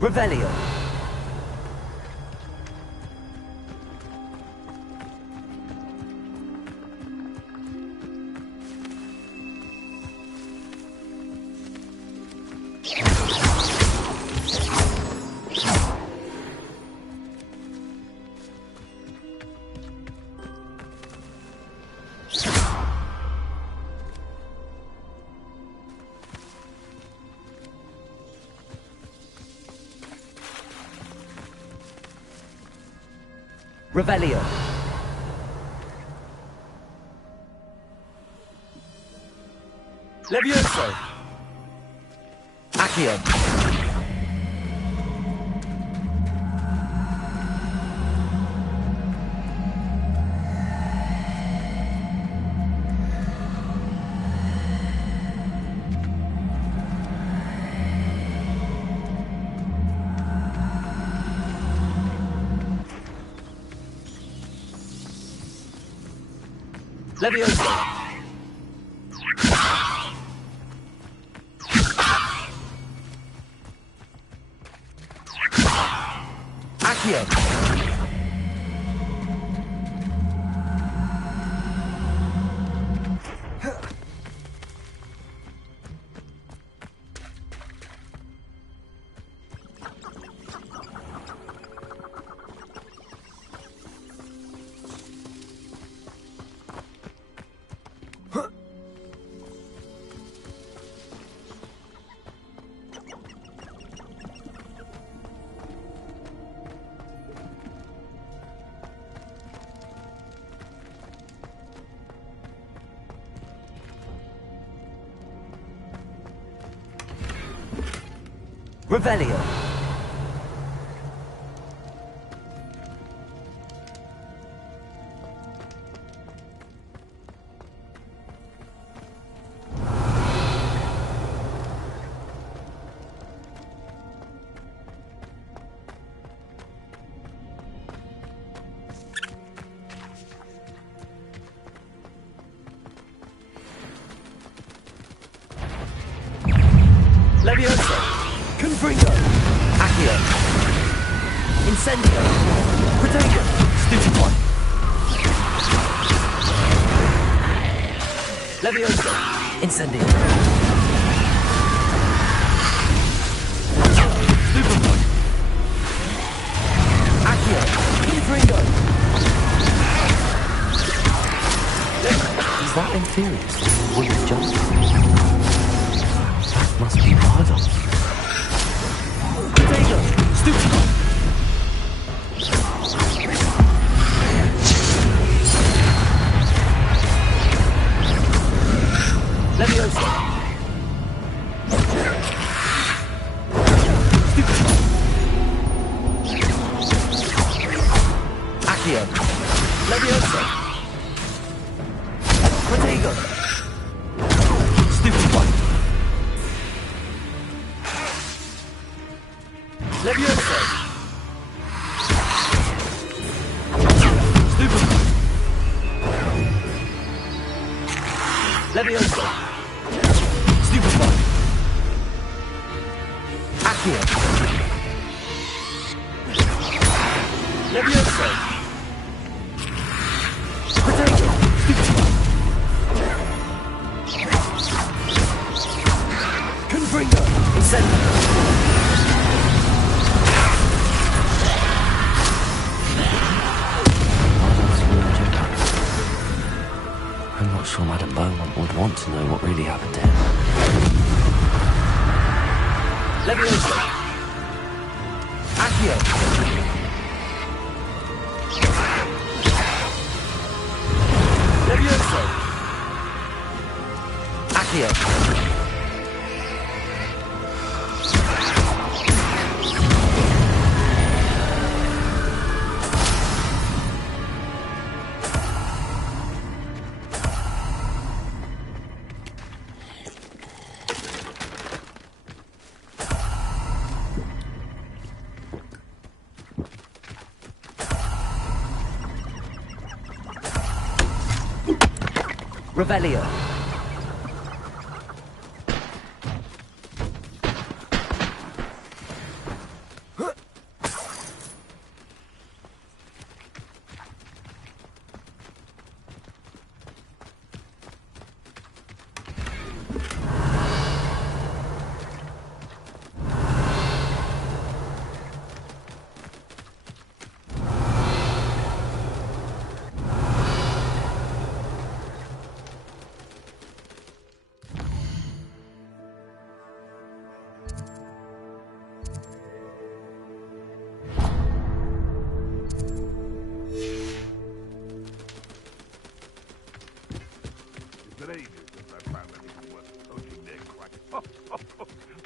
Revelio. Revelio. Levioso. Accio. Levioso. Accio. Revelio. Levioso! Confringo! Accio! Incendio! Protego! Stupid one! Levioso! Incendio! Stupid one! Accio! Confringo! Is that inferior to Wood's jump? That must be Bardock. Protego! Stupid one! Levioso! Stupid one! Accio! Levioso! Protego! Stupid one! Levioso! Stupid one! Levioso! Stupid one! Accio! Levioso! Protego! Stupid one! Confringo! Incendio! I'm not sure Madame Beaumont would want to know what really happened to him. Levioso! Accio! Levioso! Accio! Revelio.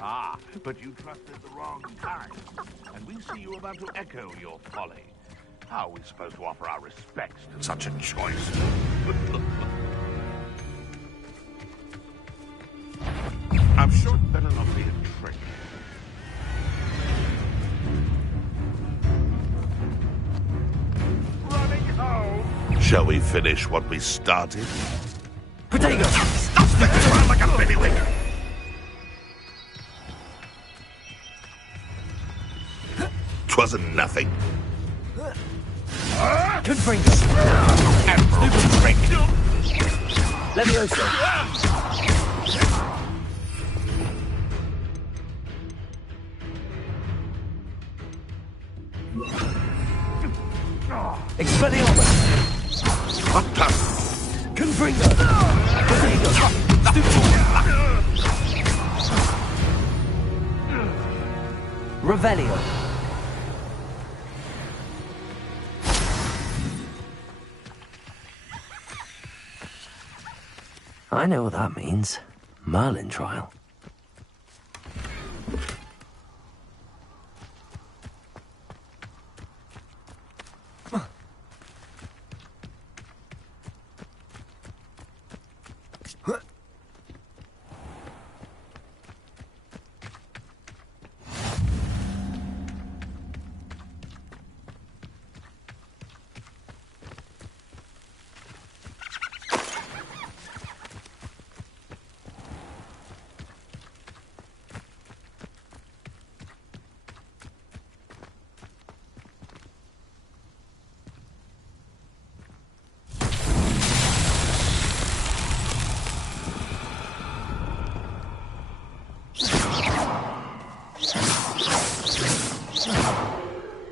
Ah, but you trusted the wrong kind. And we see you about to echo your folly. How are we supposed to offer our respects to such a choice? I'm sure it better not be a trick. Running home. Shall we finish what we started? Protego! Stop spinning around like a bailiwick! Twasn't nothing. Confringo! Stupid trick! Levioso! Expelliarmus! What the? Confringo! Protego! Stupid! Revelio. I know what that means. Merlin trial.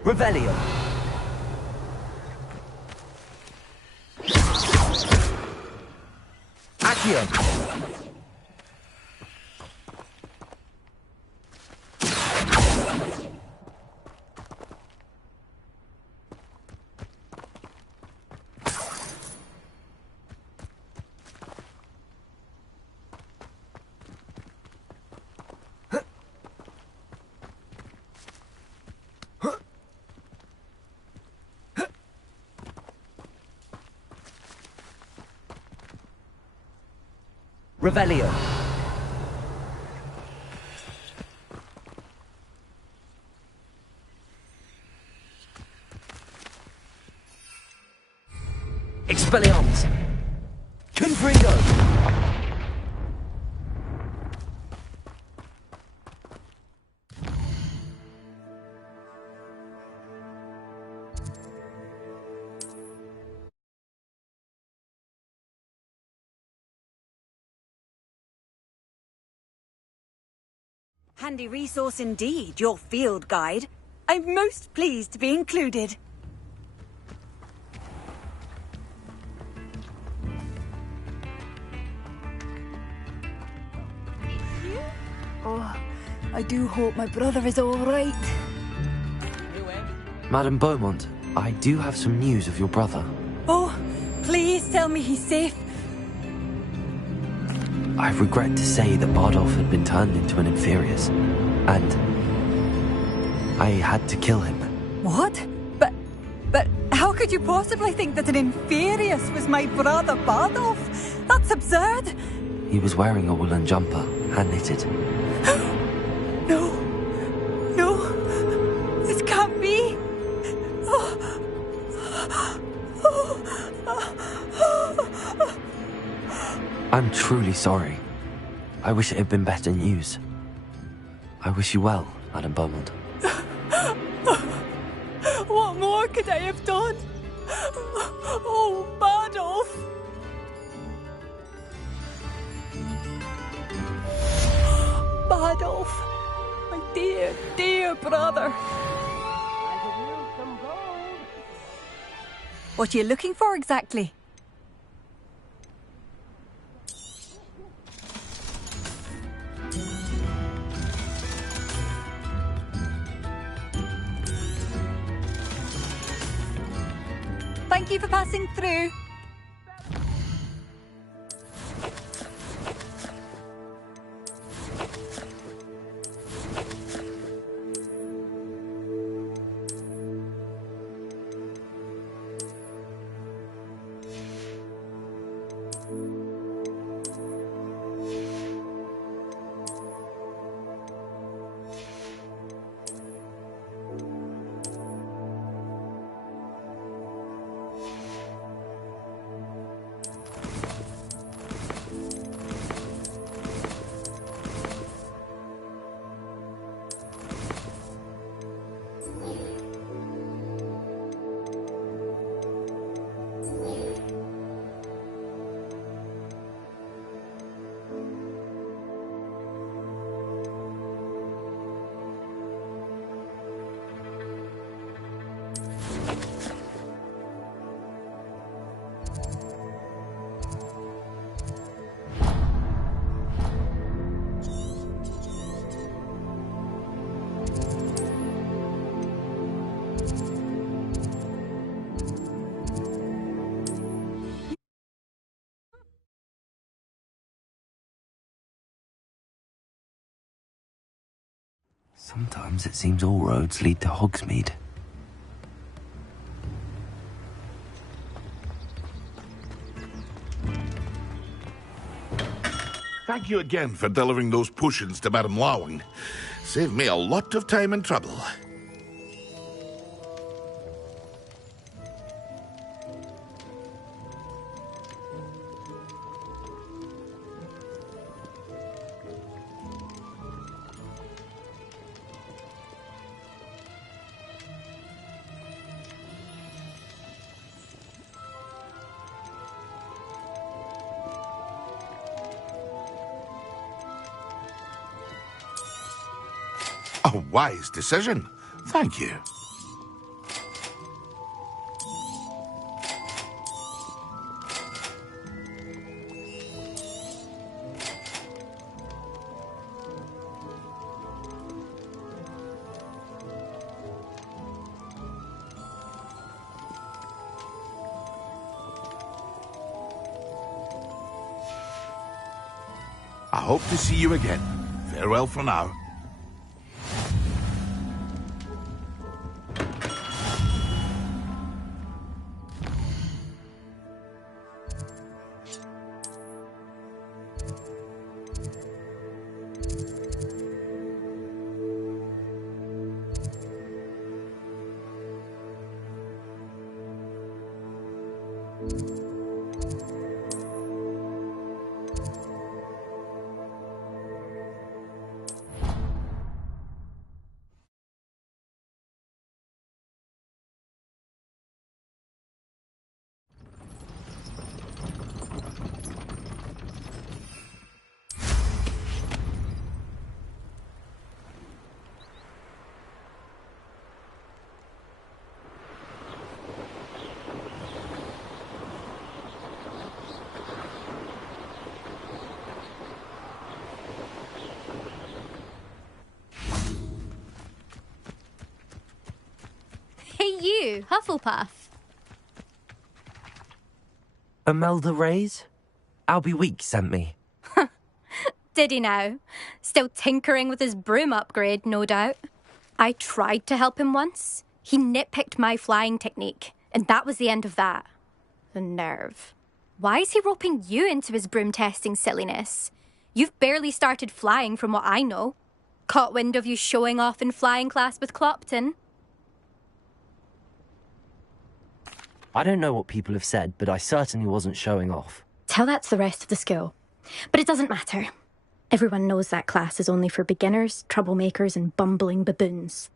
Revelio. Accio. Revelio. Expelliarmus. Confringo. Handy resource indeed, your field guide. I'm most pleased to be included. Oh, I do hope my brother is all right. Madame Beaumont, I do have some news of your brother. Oh, please tell me he's safe. I regret to say that Bardolph had been turned into an Inferius, and I had to kill him. What? But how could you possibly think that an Inferius was my brother Bardolph? That's absurd. He was wearing a woolen jumper, hand-knitted. No. No. This can't be. I'm truly sorry. I wish it had been better news. I wish you well, Madame Beaumont. What more could I have done? Oh, Bardolph! Bardolph! My dear, dear brother! What are you looking for exactly? Thank you for passing through. Sometimes it seems all roads lead to Hogsmeade. Thank you again for delivering those potions to Madame Lawing. Saved me a lot of time and trouble. A wise decision. Thank you. I hope to see you again. Farewell for now. Hey you, Hufflepuff. Imelda Reyes? Albie Weeks sent me. Did he now? Still tinkering with his broom upgrade, no doubt. I tried to help him once. He nitpicked my flying technique, and that was the end of that. The nerve. Why is he roping you into his broom testing silliness? You've barely started flying from what I know. Caught wind of you showing off in flying class with Clopton. I don't know what people have said, but I certainly wasn't showing off. Tell that to the rest of the school. But it doesn't matter. Everyone knows that class is only for beginners, troublemakers, and bumbling baboons.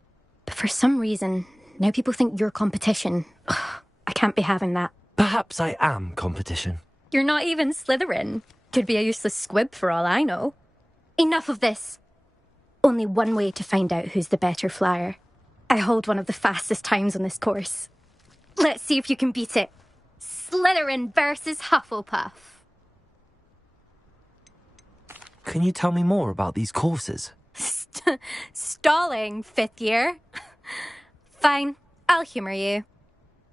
But for some reason, now people think you're competition. Ugh, I can't be having that. Perhaps I am competition. You're not even Slytherin. Could be a useless squib for all I know. Enough of this. Only one way to find out who's the better flyer. I hold one of the fastest times on this course. Let's see if you can beat it. Slytherin versus Hufflepuff. Can you tell me more about these courses? Stalling, 5th year. Fine, I'll humour you.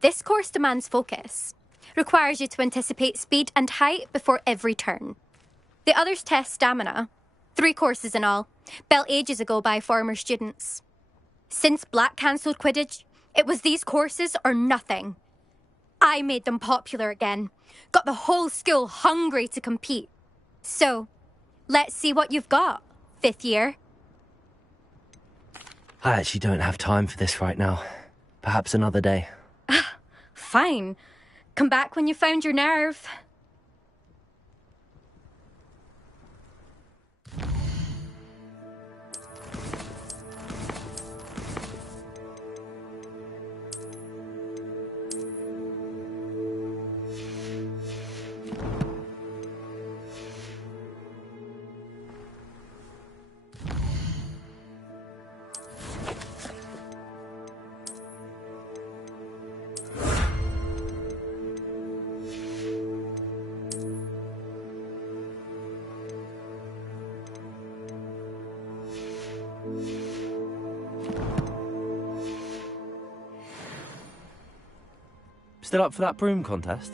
This course demands focus. Requires you to anticipate speed and height before every turn. The others test stamina. 3 courses in all, built ages ago by former students. Since Black cancelled Quidditch, it was these courses or nothing. I made them popular again. Got the whole school hungry to compete. So, let's see what you've got, 5th year. I actually don't have time for this right now. Perhaps another day. Fine. Come back when you found your nerve. Still up for that broom contest?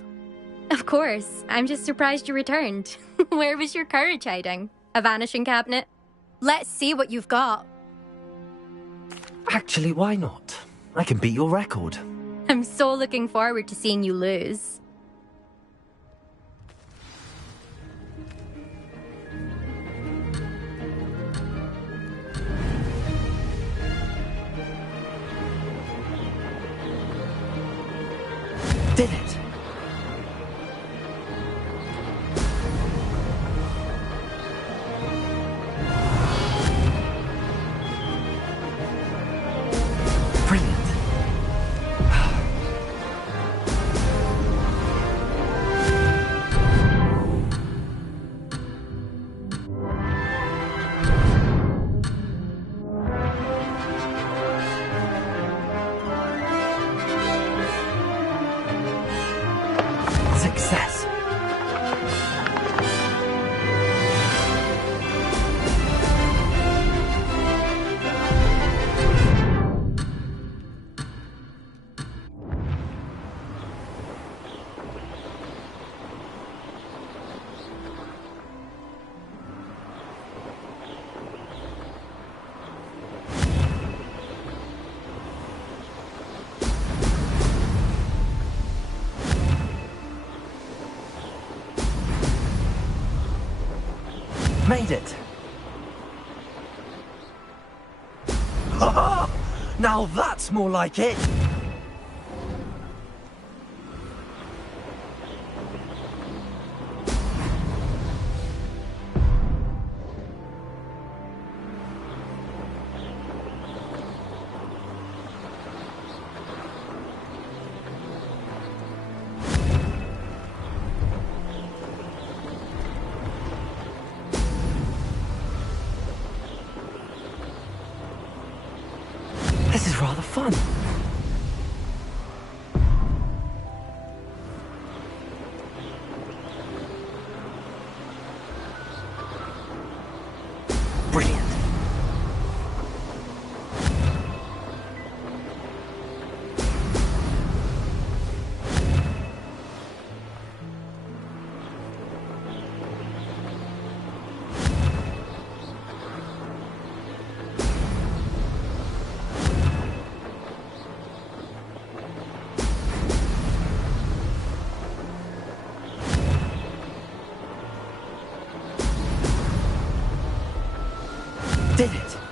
Of course. I'm just surprised you returned. Where was your courage hiding? A vanishing cabinet? Let's see what you've got. Actually, why not? I can beat your record. I'm so looking forward to seeing you lose. Did it! Brilliant. made it! Ha! Now that's more like it! This is rather fun. Brilliant. Did it!